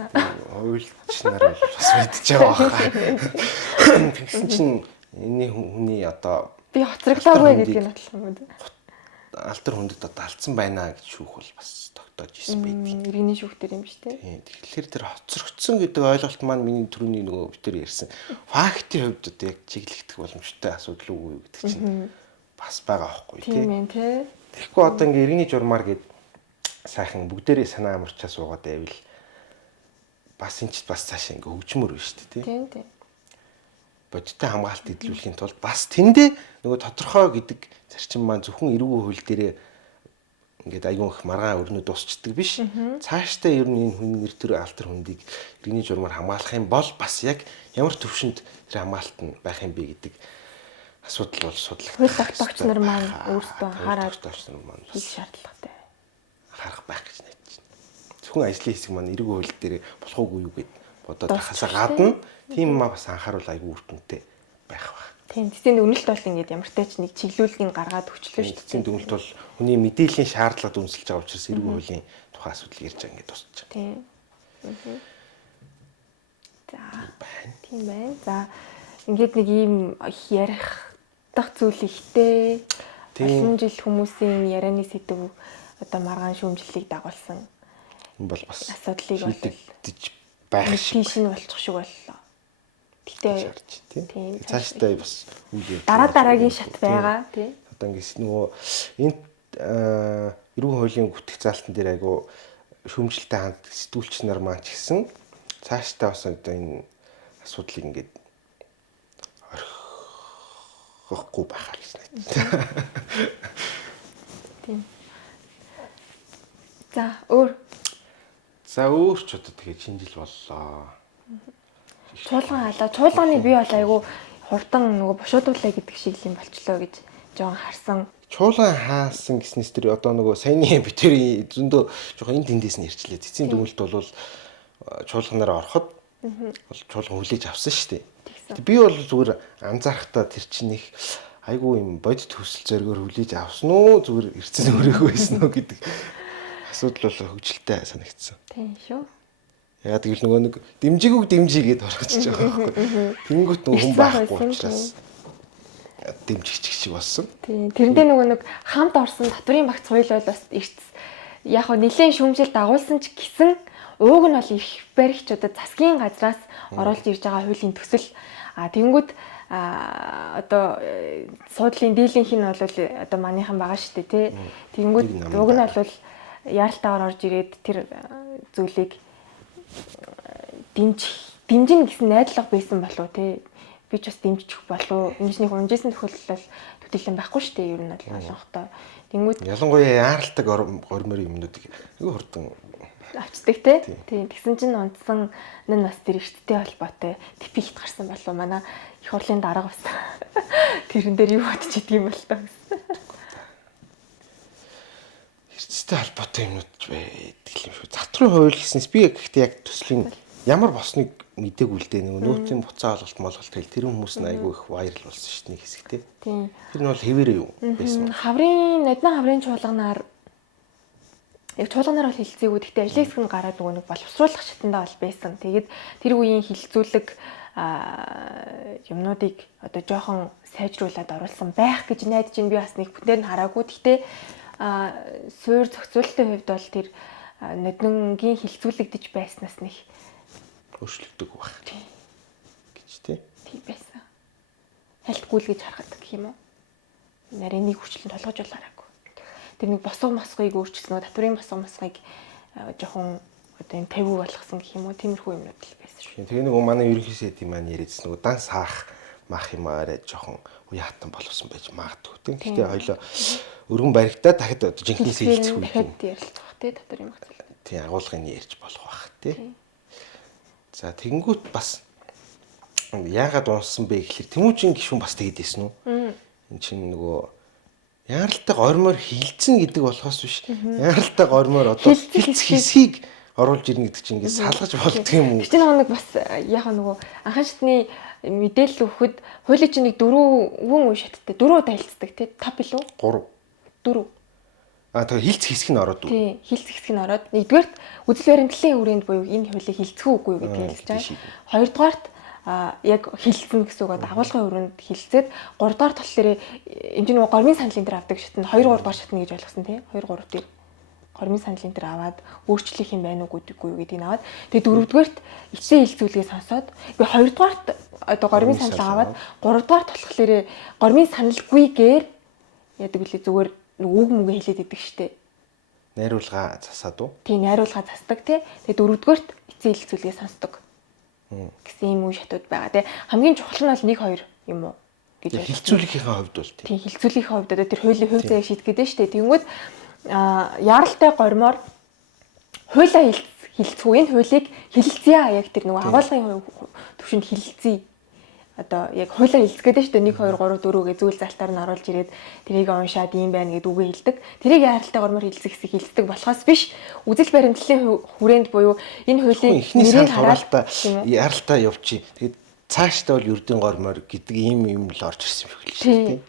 Хуульчнаар бол бас мэдчихэж байгаа байна. Тэгсэн чинь энэ хүний одоо би хоцроглоогүй гэдгийг нотлох юм уу? Алдар хүндэд одоо алдсан байна гэж шүүх бол бас тогтоож исэн байдаг. Иргэний шүүх дээр юм биш үү? Тийм. Тэгэхээр тэр хоцрогдсон гэдэг ойлголт маань миний түрүүний нөгөө битэр ярьсан фактын хувьд одоо яг чиглэгдэх боломжтой асуудал үгүй гэдэг чинь бас байгаа байхгүй тийм ээ тий. Тэгэхгүй одоо ингээ иргэний журмаар гээд сайхан бүгдээрээ санаа амарчаа суугаад байвал бас энэ ч бас цаашаа ингээ хөгжмөр байна шүү дээ тий. Тийм тийм. Бодиттой хамгаалалт идэлүүлэхийн тулд бас тэндээ нөгөө тодорхой гэдэг зарчим маань зөвхөн эрүүгийн хууль дээрээ ингээд аюун их маргаан өрнөд дуусчдаг биш. Цаашдаа ер нь энэ хүний нэр төр алдар хүндийг иргэний журмаар хамгаалах юм бол бас яг ямар төвшөнд тэр хамгаалалт нь байх юм бэ гэдэг асуудал бол судлагдах. Хууль тогтоогч нар маань өөрсдөө анхаарал хийх шаардлагатай. Харах байх гэж найдаж байна. Зөвхөн ажлын хэсэг маань эрэг хууль дээр болох уугүй юу гэд бодоод тахасаа гадна тийм юм бас анхааруул айгүй үр дүнтэй байх баг. Тийм. Тэсийн дүгнэлт бол ингээд ямар ч тач нэг чиглүүлгийг гаргаад өгчлөө шүү дээ. Тэсийн дүгнэлт бол хүний мэдээллийн шаардлагад үндэслэж байгаа учраас эрэг хуулийн тухайн асуудал ярьж байгаа ингээд тусч байгаа. Тийм. За. Тийм байна. За ингээд нэг ийм ярих дах зүйл ихтэй. Олон жил хүмүүсийн ярианы сэдв одоо маргаан шүүмжлэлийг дагуулсан. Энэ бол бас асуудлыг бол байх шиг шин болчих шиг боллоо. Гэтэ тийм цаашдаа бас үйл дараагийн шат байгаа тий. Одоо ингээс нөгөө энэ эрүүгийн хуулийн бүтэц заалтан дээр айгу шүүмжлэлтэй хамт сэтгүүлч нар маань ч гэсэн цаашдаа бас одоо энэ асуудлыг ингээд орхихгүй байхаар гэж найдаа. Тийм. За өөр ч одоо тэгээ шинжил боллоо. Чуулган халаа. Чуулганы бий бол айгу хурдан нөгөө бушуудуулаа гэдэг шиг юм болчлоо гэж жоон харсан. Чуулган хаасан гэснээс тэр одоо нөгөө саяны битэрийн зөндөө жоохон энэ тэндээс нь ирчлээ. Цэцгийн дүгнэлт бол чуулганаар ороход чуулган хүлээж авсан шүү дээ. Би бол зүгээр анзаарахтаа тэр чинь их айгүй юм бодит төсөл зоригоор хүлээж авсан уу зүгээр эрцэн өрөөгөө байсан уу гэдэг асуудал бол хөгжилтэй санагдсан. Тийм шүү. Ягаад гэвэл нөгөө нэг дэмжигээг дэмжигээд орчихж байгаа байхгүй. Тэнгүүт нөгөө хүн байхгүй учраас дэмжигч шиг болсон. Тийм. Тэрэндээ нөгөө нэг хамт орсон татврын багц хууль бол бас эрт яг хөө нэлээд шүүмжил дагуулсан ч гэсэн ууг нь бол их баригчудад засгийн газраас оруулж ирж байгаа хуулийн төсөл тэнгүүд одоо суудлын дийлэнх нь бол одоо манийхан байгаа шүү дээ тий. Тэгэнгүүт уг нь бол яаралтаагаар орж ирээд тэр зүйлийг дэмжин гэсэн найдлага байсан болов тий. Би ч бас дэмжчих болов. Ингэж нэг унжсэн тохиолдол төдийлөн байхгүй шүү дээ. Ер нь бол олонхтой. Тэнгүүд ялангуяа яаралтай гормоор юмнуудыг айгүй хурдан авчдаг тий. Тэгсэн чинь унтсан нь бас тэр эрттэй холбоотой типикт гарсан болов. Манай их хурлын дарга бас тэрэн дээр юу бодож идэг юм бол таа гэсэн. Эрттэй холбоотой юмнууд байдаг юм шүү. Затрын хууль гэснээс би гэхдээ яг төслийн ямар босныг мдээгүй л дээ нөөцийн буцаа олголт хэл тэр хүмүүс нь айгүй их вайрал болсон шүү дээ нэг хэсэгтэй. Тэр нь бол хэвээрээ юу байсан. Нодны хаврын чуулганаар яг чуулганаар бол хилцээгүй. Гэхдээ ажлын хэсэг нь гараад нөгөө нэг боловсруулах шатндаа бол байсан. Тэгээд тэр үеийн хилцүүлэг юмнуудыг одоо жоохон сайжруулад оруулсан байх гэж найдаж би бас нэг бүтээр нь хараагүй. Гэхдээ суур зохицуулалтын хувьд бол тэр ноднонгийн хилцүүлэгдэж байснаас нэг өөрчлөгдөг байх гэж тий байсан. Хальтгүй л гэж харахад гэх юм уу. Нарийн нэг хүчлэн толгойж болоораагүй. Тэр нэг босго мосгыг өөрчилсөн үү, татврын босго мосгыг жоохон одоо юм тавиу болгосон гэх юм уу. Тиймэрхүү юмнууд л байсан шүү. Тэгээ нэг манай ерөнхий сайдын маань яриадсан нөгөө дан саах мах юм арай жоохон уяатан болсон байж магадгүй. Гэхдээ хоёлоо өргөн баригдаа дахиад одоо жинхэнэ хэлцэх үе юм. Ярилцах тий татврын босго. Тий агуулгын ярьж болох байх тий. За тэгэнгүүт бас яагаад унсан бэ гэхэлэр Тэмүүжин гишүүн бас тэгээд байсан уу? Энд чинь нөгөө яаралтай гормоор хилцэн гэдэг болохоос биш. Яаралтай гормоор одоо хилц хэсгийг оруулж ирнэ гэдэг чинь ингээд салгаж болдго юм уу? Тэр нэг бас яг нөгөө анхан шатны мэдээлэл өгөхөд хуулийн чинь нэг 4 үе шаттай 4 удаа хилцдэг тий 5 билүү? 3 4 тэгээ хилц хэсэг нь ороод үү? Тий, хилц хэсэг нь ороод нэгдүгээрт үзэл баримтлалын хүрээнд буюу энэ хуулийг хилцэх үгүй гэдгийг хэлж байгаа. Хоёрдугаарт яг хилцэн гэсэн үг агуулгын хүрээнд хилцээд гуравдугаар болохоор энэ чинь гормын саналын дээр авдаг шатнд 2 3 дугаар шатны гэж ойлгосон тий. 2 3 дээр гормын саналын дээр аваад өөрчлөх юм байна уу гэдэггүй гэдгийг аваад тэгээ дөрөвдүгээрт эцсийн хилцүүлгээ сонсоод би хоёрдугаарт одоо гормын санал аваад гуравдугаарт болохоор гормын саналгүйгээр яадаг үлээ зүгээр үг мүгэ хэлээд идэг штэ. Найруулга засаад уу? Тий, найруулга засдаг тий. Тэгээ дөрөвдүгээрт эцсийн хилцүүлгээ сонсдог. Гэсэн юм уу шатууд байгаа тий. Хамгийн чухал нь бол 1 2 юм уу гэж байна. Хилцүүлгийнхээ хувьд бол тий. Хилцүүлгийнхээ хувьд одоо тэр хуулийн хувь заяаг шийдэх гэдэг штэ. Тэнгүүд яаралтай гормоор хуулаа хилцүү энэ хуулийг хилцээ яг тэр нөгөө агуулгын төвшөнд хилцээ. Одоо яг хуулиар хэлцгээд шүү дээ 1 2 3 4 гэ зүйл залтаар нь оруулж ирээд тэрийг уншаад юм байна гэд үгээ хэлдэг. Тэрийг яаралтай гормоор хэлцэх хэсэг хэлцдэг болохоос биш үзэл баримтлалын хүрээнд буюу энэ хуулийн нэрийг хараад яаралтай явчих. Тэгээд цаашдаа бол ердийн гормоор гэдэг юм л орж ирсэн юм шиг л шүү дээ.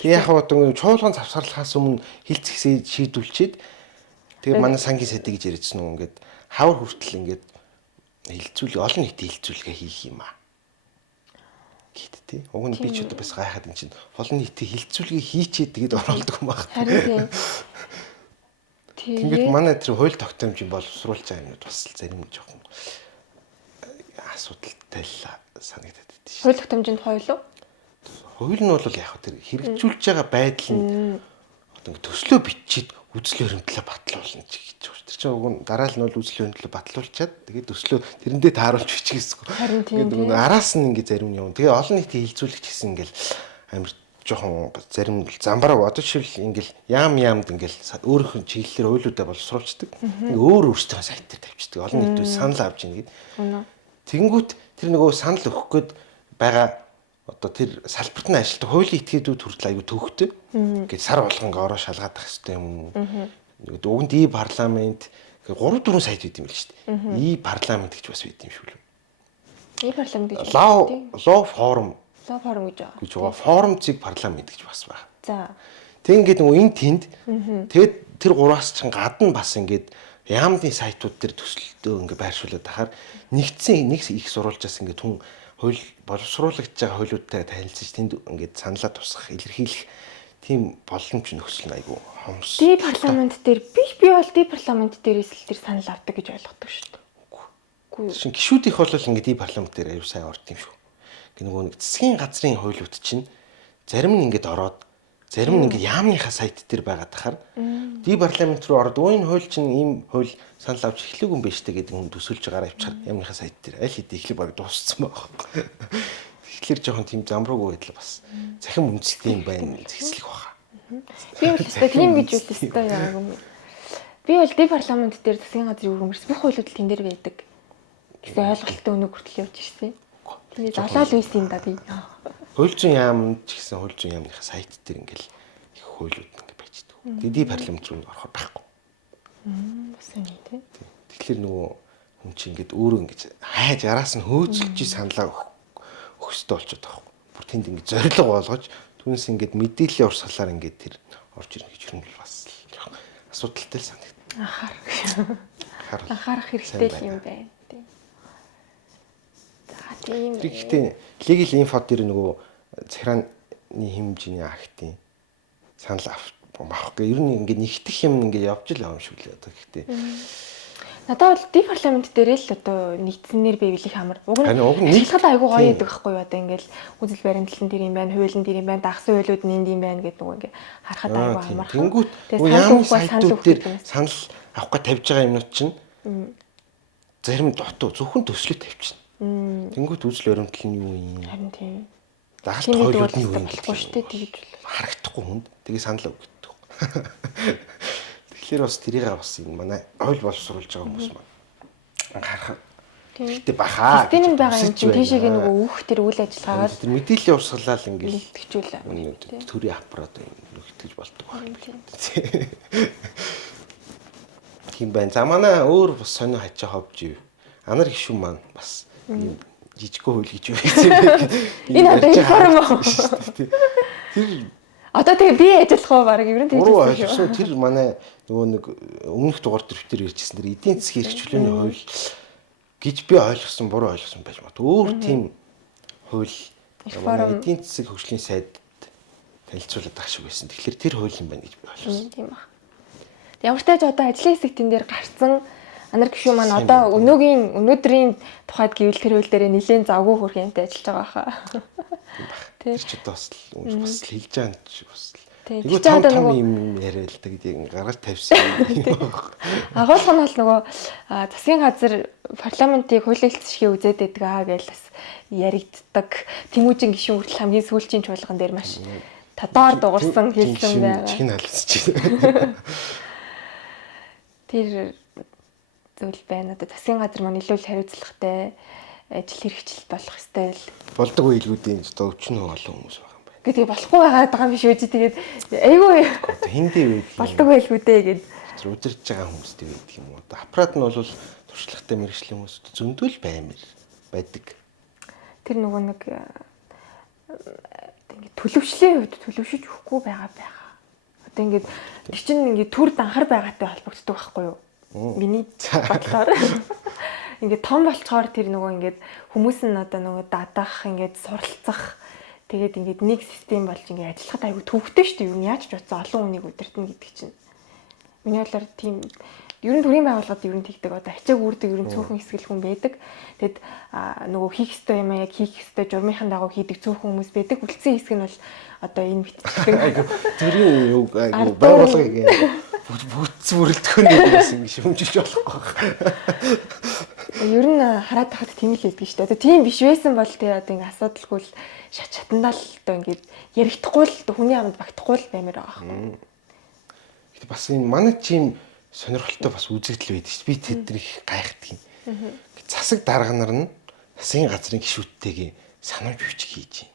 Тэгээ яг одоо чуулган завсарлахаас өмнө хэлцэх хэсгийг шийдүүлчихэд тэгээ манай сангийн сайдыг гэж ярьжсэн үү ингээд хавар хүртэл ингээд хилцүүлэг олон нийтийн хилцүүлгээ хийх юм аа. Тий. Уг нь би ч одоо бас гайхаад ин чинь олон нийтийн хилцүүлгийг хийчихэд тэгээд оролдог юм байна. Харин тийм. Тэгээд манай тэр хууль тогтоомжийн боловсруулж байгаа юмуд бас зарим жоохон асуудалтай л санагдаад байдаг шүү. Хууль тогтоомжинд хууль уу? Хууль нь бол яг тэр хэрэгжүүлж байгаа байдал нь одоо төслөө бичиж үзэл баримтлалаа батлуулна гэж байна. Тэр чинь уг нь дараа нь бол үзэл баримтлалаа батлуулчаад тэгээд төслөө тэрэндээ тааруулж бичихээсгүй. Тэгээд араас нь ингэ зарим юм. Тэгээ олон нийтийн хилцүүлэгч гэсэн ингээл амар жоохон зарим замбараа одоо жишээл ингээл яамд ингээл өөрийнх нь чиглэлээр хуйлуудаа боловсруулцдаг. Өөр өөрсдөө сайт дээр тавьчихдаг. Олон нийтээс санал авч ийн гэд. Тэнгүүт тэр нөгөө санал өгөх гээд байгаа одоо тэр салбарт нь ажилтдаг хуулийн этгээдүүд хүртэл аягүй төвхтэй. Ингээд сар болгон ороо шалгаад ах хэрэгтэй юм. Угд и парламент 3 4 сайт байт юм л шүү дээ. И парламент гэж бас байт юм шүү лээ. И парламент гэж. Лоо форум. Лоо форум гэж байгаа. Гэж байгаа. Форумцыг парламент гэж бас байна. За. Тэг ингээд нөгөө энэ тэнд тэгээд тэр 3-аас чинь гадна бас ингээд яамдын сайтууд дээр төсөлтөө ингээд байршуулад тахаар нэгдсэн нэг их сурвалжаас ингээд хүн хууль боловсруулагдж байгаа хуулиудтай танилцж тэнд ингээд саналаа тусгах илэрхийлэх тийм боломж нөхцөл нь айгүй хомс. Ди парламент дээр би бол ди парламент дээрээс л тэр санал авдаг гэж ойлгодог шүү дээ. Үгүй. Шин гişүүдийнх бол ингээд ди парламент дээр аюу сайн орд юм шүү. нөгөө нэг засгийн газрын хуулиуд чинь зарим нь ингээд ороод зарим нь ингээд яамныхаа сайт дээр байгаад тахаар ди парламент руу ороод энэ хууль чинь ийм хууль санал авч эхлэв юм байна штэ гэдэг хүн төсөөлж байгаараа авчихаар яамныхаа сайт дээр аль хэдийн эхлэх баг дууссан байгаа. Тэгэхээр жоохон тийм замбруугүй байдал бас захин үндэстэй юм байна зэгцлэх баха. Би бол өстой тийм гэж үл өстой яг юм. Би бол ди парламент дээр засгийн газрын өргөмөрс бүх хуулиуд тэн дээр байдаг гэсэн ойлголттой өнөг хүртэл явж ирсэн. Тэгээд залаал үйс юм да би. Хууль зүйн яам ч гэсэн хууль зүйн яамныхаа сайт дээр ингээл их хуулиуд ингээд байждаг. Ди парламент руу орохоор байхгүй. Бас юм тий. Тэгэхээр нөгөө хүн чинь ингээд өөрөө ингээд хайж араас нь хөөцөлж саналаа өгөх ёстой болчиход байгаа юм. Бүр тэнд ингээд зориг болгож түүнээс ингээд мэдээллийн урсгалаар ингээд тэр орж ирнэ гэж юм бол бас асуудалтай л санагдав. Анхаарах хэрэгтэй юм байна. Тийм. Тэгэхдээ legal info дээр нөгөө захиргааны хэмжээний актын санал авах гэ ер нь ингээд нэгтгэх юм ингээд явж л байгаа юм шиг л одоо гэхдээ надад бол ди парламент дээр л одоо нэгдсэнээр байвлих амар. Уг нь хэлхэл айгу гоё байдаг байхгүй юу одоо ингээд үзэл баримтлал дээр юм байна, хуулийн дээр юм байна, дагсан хуйлууд нь энд юм байна гэдэг нөгөө ингээд харахад айгу амархан. Тэнгүүт яамны сайтууд дээр санал авах гэж тавьж байгаа юмнууд чинь зарим дутуу зөвхөн төслөд тавьчихна. Тэнгүүт үзэл баримтлал нь юу юм? Харин тийм. Дагалт хойлууд нь юу юм болохгүй шүү дээ тэгж харагдахгүй хүнд тэгээ санал өгдөг. Тэгэхээр бас тэрийг бас энэ манай ойл боловсруулж байгаа хүмүүс маань анхаарах. Гэхдээ бахаа. Систем байгаа юм чинь тийшээ нөгөө өөх тэр үйл ажиллагаагаар тэр мэдээллийн урсгалал ингээд бэлтгэжүүл. төрийн аппарат нөхөж болдог байна. Тийм байна. За манай өөр бас сонио хачаа ховж ив. Анар гişүн маань бас жижигхэн хөл гэж юу гэсэн бэ? Энэ одоо информ аа. Тэр одоо тэгээ би ажиллах уу баг ер нь тэгж байсан шүү. Тэр манай нөгөө нэг өмнөх дугаар төвчдөр ярьжсэн тэр эдийн засгийн эрхчлөөний хууль гэж би ойлгосон буруу ойлгосон байж магадгүй. Өөр тийм хууль манай эдийн засаг хөгжлийн сайд танилцуулаад байгаа шиг байсан. Тэгэхээр тэр хууль юм байна гэж би ойлгосон. Тийм аа. Ямар ч тааж одоо ажлын хэсэг тэн дээр гарцсан анар гişүү маань одоо өнөөдрийн тухайд гэвэл тэр хууль дээр нэлээд завгүй хөрх юмтай ажиллаж байгаа хаа. Тэр ч одоо бас хэлж байгаа юм чи бас. Тэгвэл том юм яриа л да гэдэг гаргаж тавьсан юм. Агуулга нь бол нөгөө засгийн газар парламентыг хуулийн хэлцшгээ үзээд байдаг аа гэж бас яригддаг. Тэмүүжин гишүүн хүртэл хамгийн сүүлчийн чуулган дээр маш тодоор дуурсан хэлсэн байгаа. Чин халсч байна. Тэр зүйл байна. Одоо засгийн газар маань илүү хариуцлагатай ажил хэрэгжилт болох ёстой л. Болдог үйлгүүдийн одоо өвчнөө олон хүмүүс байгаа юм байна. Тэгээ болохгүй байгаа юм биш үү? Тэгээд айгүй хиндий үед болдог байлгүүдээ гээд удирж байгаа хүмүүстэй байдаг юм уу? Одоо аппарат нь бол туршлагатай мэргэжлийн хүмүүс зөндөл баймир байдаг. Тэр нөгөө нэг ингэ төлөвшлийн хувьд төлөвшөж өгөхгүй байгаа. Одоо ингэ тэр чинь ингэ төр данхар байгаатай холбогддог байхгүй юу? Миний бодлоор ингээд том болцохоор тэр нөгөө ингээд хүмүүс нь одоо нөгөө дадах ингээд суралцах тэгээд ингээд нэг систем болж ингээд ажиллахад аягүй төвөгтэй шүү дээ. Юу яаж ч утсан олон хүнийг удирдна гэдэг чинь. Миний бодлоор тийм ер нь төрийн байгууллагад ер нь тэгдэг одоо ачааг үрдэг ер нь цөөхөн хэсгэл хүн байдаг. Тэгэд нөгөө хийх ёстой юм яг хийх ёстой журмынхан дагуу хийдэг цөөхөн хүмүүс байдаг. Үлдсэн хэсэг нь бол одоо энэ битдэг. Төрийн юу байгууллагыг бүтц бүрэлдэхүүн гэсэн юм шүмжилж болохгүй. Ер нь хараад тахад тийм л байдаг шүү дээ. Одоо тийм биш байсан бол тэгээ одоо ингэ асуудалгүй л шатандаа л одоо ингэ ярихдахгүй л хүний амд багтахгүй л баймаар байгаа байхгүй. Гэтэ бас энэ манай чим сонирхолтой бас үзэгдэл байдаг шүү. Би тэднийг гайхдаг юм. Засаг дарга нар нь засгийн газрын гишүүдтэйгээ санамж бичиг хийж юм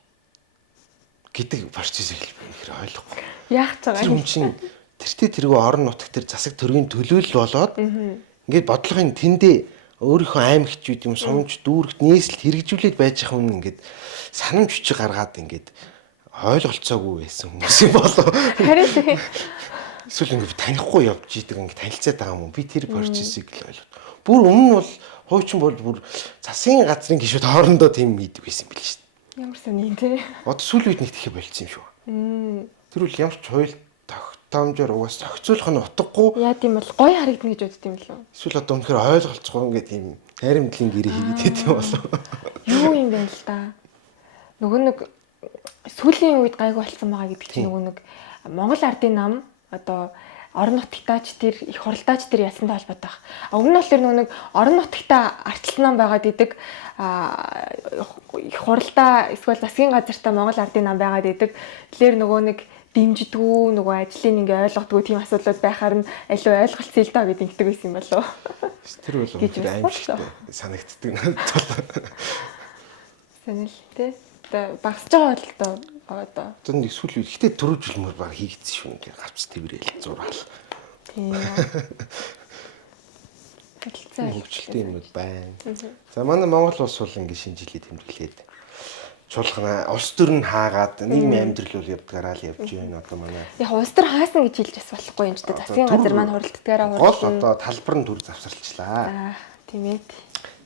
гэдэг процессыг хэлбэр ойлгохгүй. Яах ч байгаа. Тэр хүн чинь тэртээ орон нутаг тэр засаг төргийн төлөөлөл болоод ингээд бодлогын тэндээ өөрийнхөө аймагч үед юм сумж дүүрэгт нийслэл хэрэгжүүлээд байж байгаа хүн ингээд санамж бичиг гаргаад ингээд ойлголцоогүй байсан хүмүүс юм болоо. Харин тийм. Эсвэл ингээд танихгүй явж идэг ингээд танилцаад байгаа юм. Би тэр процессыг л ойлгоод. Бүр өмнө нь бол хуучин бол бүр засгийн газрын гишүүд хоорондоо тийм хийдэг байсан билээ шүү дээ. Ямар сони тий. Одоо сүүл үед нэг тийхэ болцсон юм шүү. Тэр үл ямар ч хууль тогтоомжоор угаас зохицуулах нь утгагүй. Яа тийм бол гоё харагдана гэж бодд юм лөө. Эсвэл одоо үнэхээр ойлголцохгүй ингээд тийм хайрамдлын гэрээ хийгээд байт юм болоо. Юу юм бэ л да. нөгөө нэг сүүлийн үед гайгүй болсон байгаа гэдэг чинь нөгөө нэг Монгол ардын нам одоо орон нутгтаач тэр их хуралдаач тэр ялсантай холбоотой баг. Өмнө нь бол тэр нөгөө нэг орон нутгтаа ардчилсан нам байгаад идэг их хуралдаа эсвэл засгийн газартаа Монгол ардын нам байгаад идэг. Тэгэхээр нөгөө нэг дэмждэггүй нөгөө ажлын ингээ ойлгодгүй тийм асуудлууд байхаар нь аливаа ойлголцсон л доо гэдэг ингэдэг байсан юм болов. Тэр бол үнэхээр аимшигтай санагддаг надад. Саналтай. Одоо багсаж байгаа бол одоо байгаа доо. Тэр нэг сүүл үед гэтээ дөрөв жил мөр баг хийгдсэн шүү ингээ гарц тэрэл зураал. Тийм. Хөгжилтэй юмуд байна. За манай Монгол улс бол ингээ шинэ жилийн тэмдэглээд чуулгана улс төр нь хаагаад нийгмийн амьдрал бол явдгаараа л явж байна одоо манай. Яг улс төр хаасан гэж хэлж бас болохгүй юм ч гэдэг. Засгийн газар маань хуралддагаараа гол одоо талбар нь төр завсарлчлаа. Тийм ээ.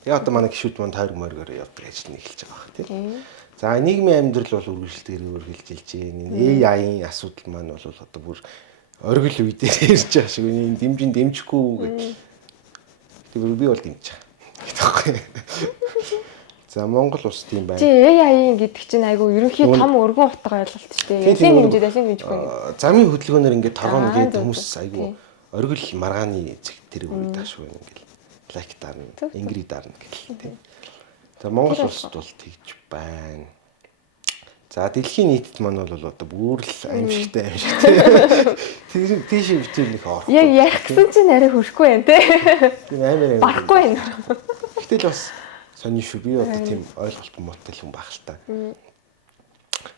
Тэгээ одоо манай гишүүд маань тойрог моргоор явдаг ажил нь эхэлж байгаа бах тийм. За нийгмийн амьдрал бол үргэлжлэлээр үргэлжилж байна. AI-ийн асуудал маань бол одоо бүр оргил үе дээр ирж байгаа шиг энэ дэмжин дэмжихгүй гэдэг. Тэгээ би бол дэмжиж байгаа. За Монгол улс тийм байна. Чи AI гэдэг чинь айгүй ерөнхий том өргөн утга ойлголт шүү дээ. Ялийн хэмжээд ялийн дэмжихгүй. Замын хөдөлгөөнөөр ингээд торгоно гэдэг хүмүүс айгүй оргил маргааны зэг тэр үе тааш байна ингээд лайк дарна, ингри дарна гэх тийм. За Монгол улсад бол тэгж байна. За дэлхийн нийтэд маань бол одоо бүр л аимшигтай. Тийш битүүл их орох. Яг ярих гэсэн чинь арай хөрөхгүй байна те. Тийм амар. Барахгүй байна. Гэтэл бас сони шүү би одоо тийм ойлголтгүй мотой хүн байх л та.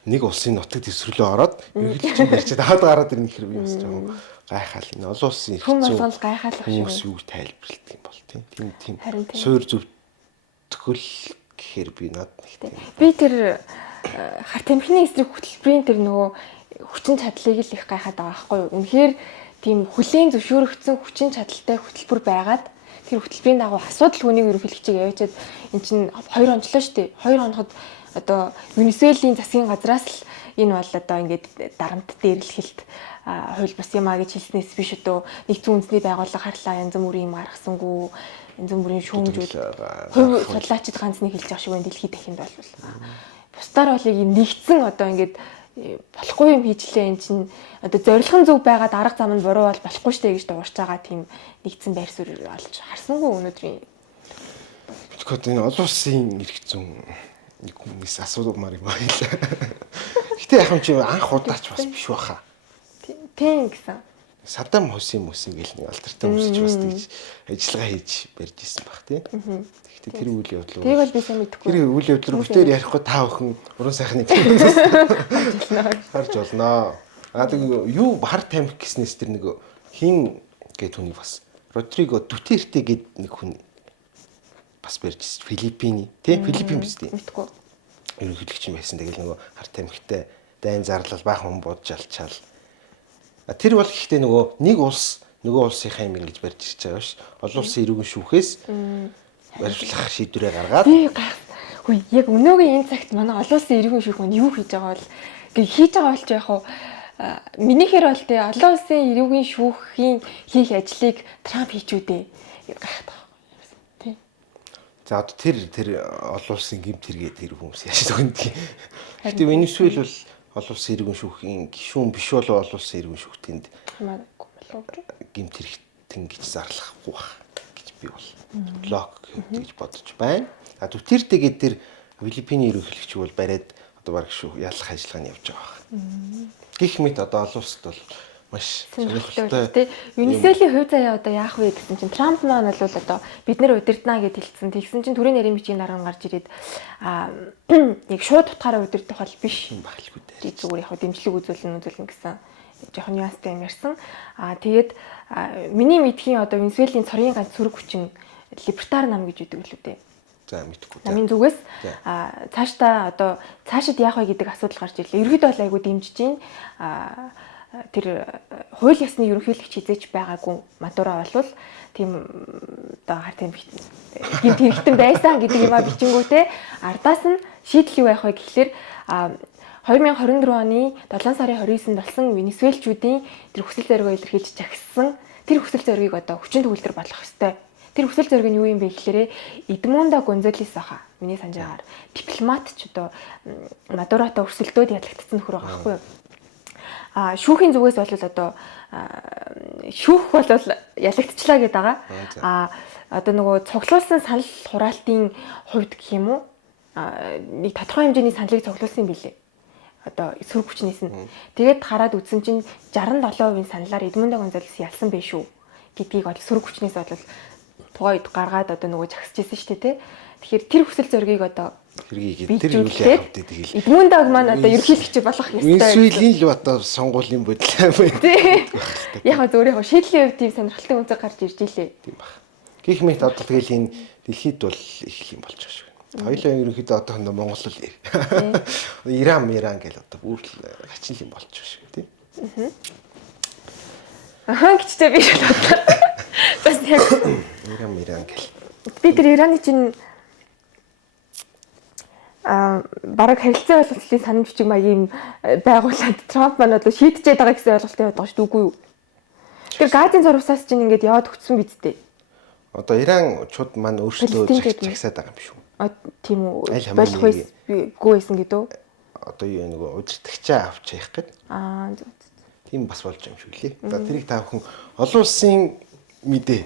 Нэг улсын нутагт эсрэлөө ороод ерөнхийлөгч барьчаад аваад гараад ирнэ гэхээр би бас жоохон гайхаал энэ олон улсын хүн болгол гайхаалах шиг хүмүүс юу тайлбарладаг юм бол тийм суур зөвтгөл гэхээр би над нэг тийм би тэр хар тамхины эсрэг хөтөлбөрийн тэр нөгөө хүчин чадлыг л их гайхаад байгаа байхгүй юу. Үнэхээр тийм хүлээн зөвшөөрөгдсөн хүчин чадалтай хөтөлбөр байгаад тэр хөтөлбөрийн дагуу асуудал хүнийг ерөнхийлөгчийг явуулчаад эн чинь 2 онцлоо шүү дээ. 2 хоногт одоо Венесуэлийн засгийн газраас л энэ бол одоо ингээд дарамт дээрлэхэлт хууль бус юмаа гэж хэлснээс биш өдөө нэгдсэн үндэсний байгууллага харлаа янз бүрийн юм гаргасангүй янз бүрийн шүүмжүүд хувь судлаачид ганц нэг хэлж байгаа шиг байна дэлхийд дахинд бол бусдаар бол нэгдсэн одоо ингээд болохгүй юм хийжлээ эн чинь одоо зорилгын зөв байгаад арга зам нь буруу бол болохгүй штэ гэж дуурч байгаа тийм нэгдсэн байр суурь олж харсангүй өнөөдрийн тэгэхээр энэ олон улсын эрх зүйн нэг хүнээс асуумаар юм байна. Гэтэ яг юм чи анх удаач бас биш баха. Тийм гэсэн. Саддам Хусейн гэл нэг алтартай өмсөж бас тэгж ажиллагаа хийж барьж исэн баг тий. Гэхдээ тэр үйл явдал тийг бол би сайн мэдэхгүй. Тэр үйл явдал бүгдээр ярихгүй та бүхэн уран сайхны харж олноо. Тэг юу хар тамхи гэснээс тэр нэг хин гэдэг хүнийг бас Родриго Дутерте гэдэг нэг хүн бас барьж ирсэн. Филиппиний тий Филиппин биз дээ. Мэдгүй. Ерөнхийлөгч юм байсан. Тэгэл нөгөө хар тамхитай дайн зарлал баахан бод жалчаал. Тэр бол гэхдээ нөгөө нэг улс нөгөө улсынхаа юм ингэж барьж ирж байгаа ш. Олон улсын иргэн шүүхээс барьжлах шийдвэрээ гаргаад хөөе яг өнөөгийн энэ цагт манай олон улсын иргэн шүүх нь юу хийж байгаа бол хийж байгаа бол ч яг хуу минийхэр бол тий олон улсын иргэн шүүхийн хийх ажлыг Трамп хийчүүдээ гайхаад байгаа. Тий. За одоо тэр олон улсын гэмт хэрэгээ тэр хүмүүс яаж төгөндгийг. Гэтэ Венесуэл бол олон улсын иргэн шүүхийн гишүүн биш бол олон улсын иргэн шүүхтэнд хамаагүй болов уу? Гэмт хэрэгтэн гэж зарлахгүй бах гэж би бол блок гэж бодож байна. А Дүтертэйгээ тэр Филиппиний ерөнхийлөгч бол бариад одоо баг шүү ялах ажиллагаа нь явж байгаа байна. Гэх мэт одоо олон улсад бол маш сонирхолтой тий. Венесуэлийн хувь заяа одоо яах вэ гэсэн чинь Трамп маань бол одоо бид нэр удирднаа гэж хэлсэн. Тэгсэн чинь төрийн нарийн бичгийн дараа гарч ирээд яг шууд утгаараа удирдах бол биш баглгүй дээ. Тий зүгээр яг дэмжлэг үзүүлнэ гэсэн жоохон нюанстай юм ярьсан. Тэгээд миний мэдхийн одоо Венесуэлийн цорын ганц сөрөг хүчин либертар нам гэж үүдэг л үү дээ. За мэдхгүй. Намын зүгээс цаашдаа одоо цаашид яах вэ гэдэг асуудал гарч ирлээ. Ерөөдөө бол айгүй дэмжиж байна. Тэр хууль ёсны ерөнхийлөгч хизээч байгаагүй Мадуро болвол тийм одоо хар тамхи гэмт хэрэгтэн байсан гэдэг юмаа бичингүүтээ ардаас нь шийдэл юу байх вэ гэхлээр 2024 оны 7 сарын 29-нд болсон Венесуэлчүүдийн тэр хүсэл зоригоо илэрхийлж чагссан тэр хүсэл зоригийг одоо хүчин төгөлдөр болгох ёстой. Тэр хүсэл зориг нь юу юм бэ гэхлээрээ Эдмундо Гонзалес баха. Миний санджаагаар дипломат ч одоо Мадурата өрсөлдөөд ялагдсан нөхөр байгаа байхгүй юу? Шүүхийн зүгээс бол одоо шүүх бол ялагдчихлаа гэдэг байгаа. Одоо нөгөө цуглуулсан санал хураалтын хувьд гэх юм уу? Нэг тодорхой хэмжээний саналыг цуглуулсан юм билээ. Одоо сөрөг хүчнээс нь. Тэгээд хараад үзсэн чинь 67% саналаар Эдмундо Гонзалес ялсан байх шүү гэдгийг бол сөрөг хүчнээс бол тухайн үед гаргаад одоо нөгөө загсажсэн шүү дээ, тэ. Тэгэхээр тэр хүсэл зоригийг одоо хэргийг тэр юу л яах вэ тэгэл. Эдмундог маань одоо ерөнхийлөгч болох ёстой. Венесуэлийн л одоо сонгуулийн бодлоо байна. Яг зөв яг шийдлийн үед тийм сонирхолтой үнцэг гарч ирж илээ. Тийм баг. Гэх мэт одоо тэгэл энэ дэлхийд бол их юм болж байгаа шүү. Хоёулаа ерөнхийдөө одоохондоо Монгол л Иран гэл одоо бүр л хачин юм болж байгаа шүү тий. Гэжтэй би л бодлоо. Бас яг Иран гэл. Би тэр Ираны чинь бараг харилцаа ойлголтын санамж чиг маягийн байгууллагад Трамп маань одоо шийдчихэд байгаа гэсэн ойлголттой байдаг шүү дээ үгүй юу? Тэр газын зурвасаас чинь ингээд яваад өгсөн биз дээ. Одоо Иранчууд маань өөрсдөө загсаад байгаа юм шүү. Тийм үү. Болох байсгүй байсан гэдэг үү? Одоо нөгөө удирдахчаа авч явах гээд. Тийм бас болж юм шүү лээ. Одоо тэрийг та бүхэн олон улсын мэдээ.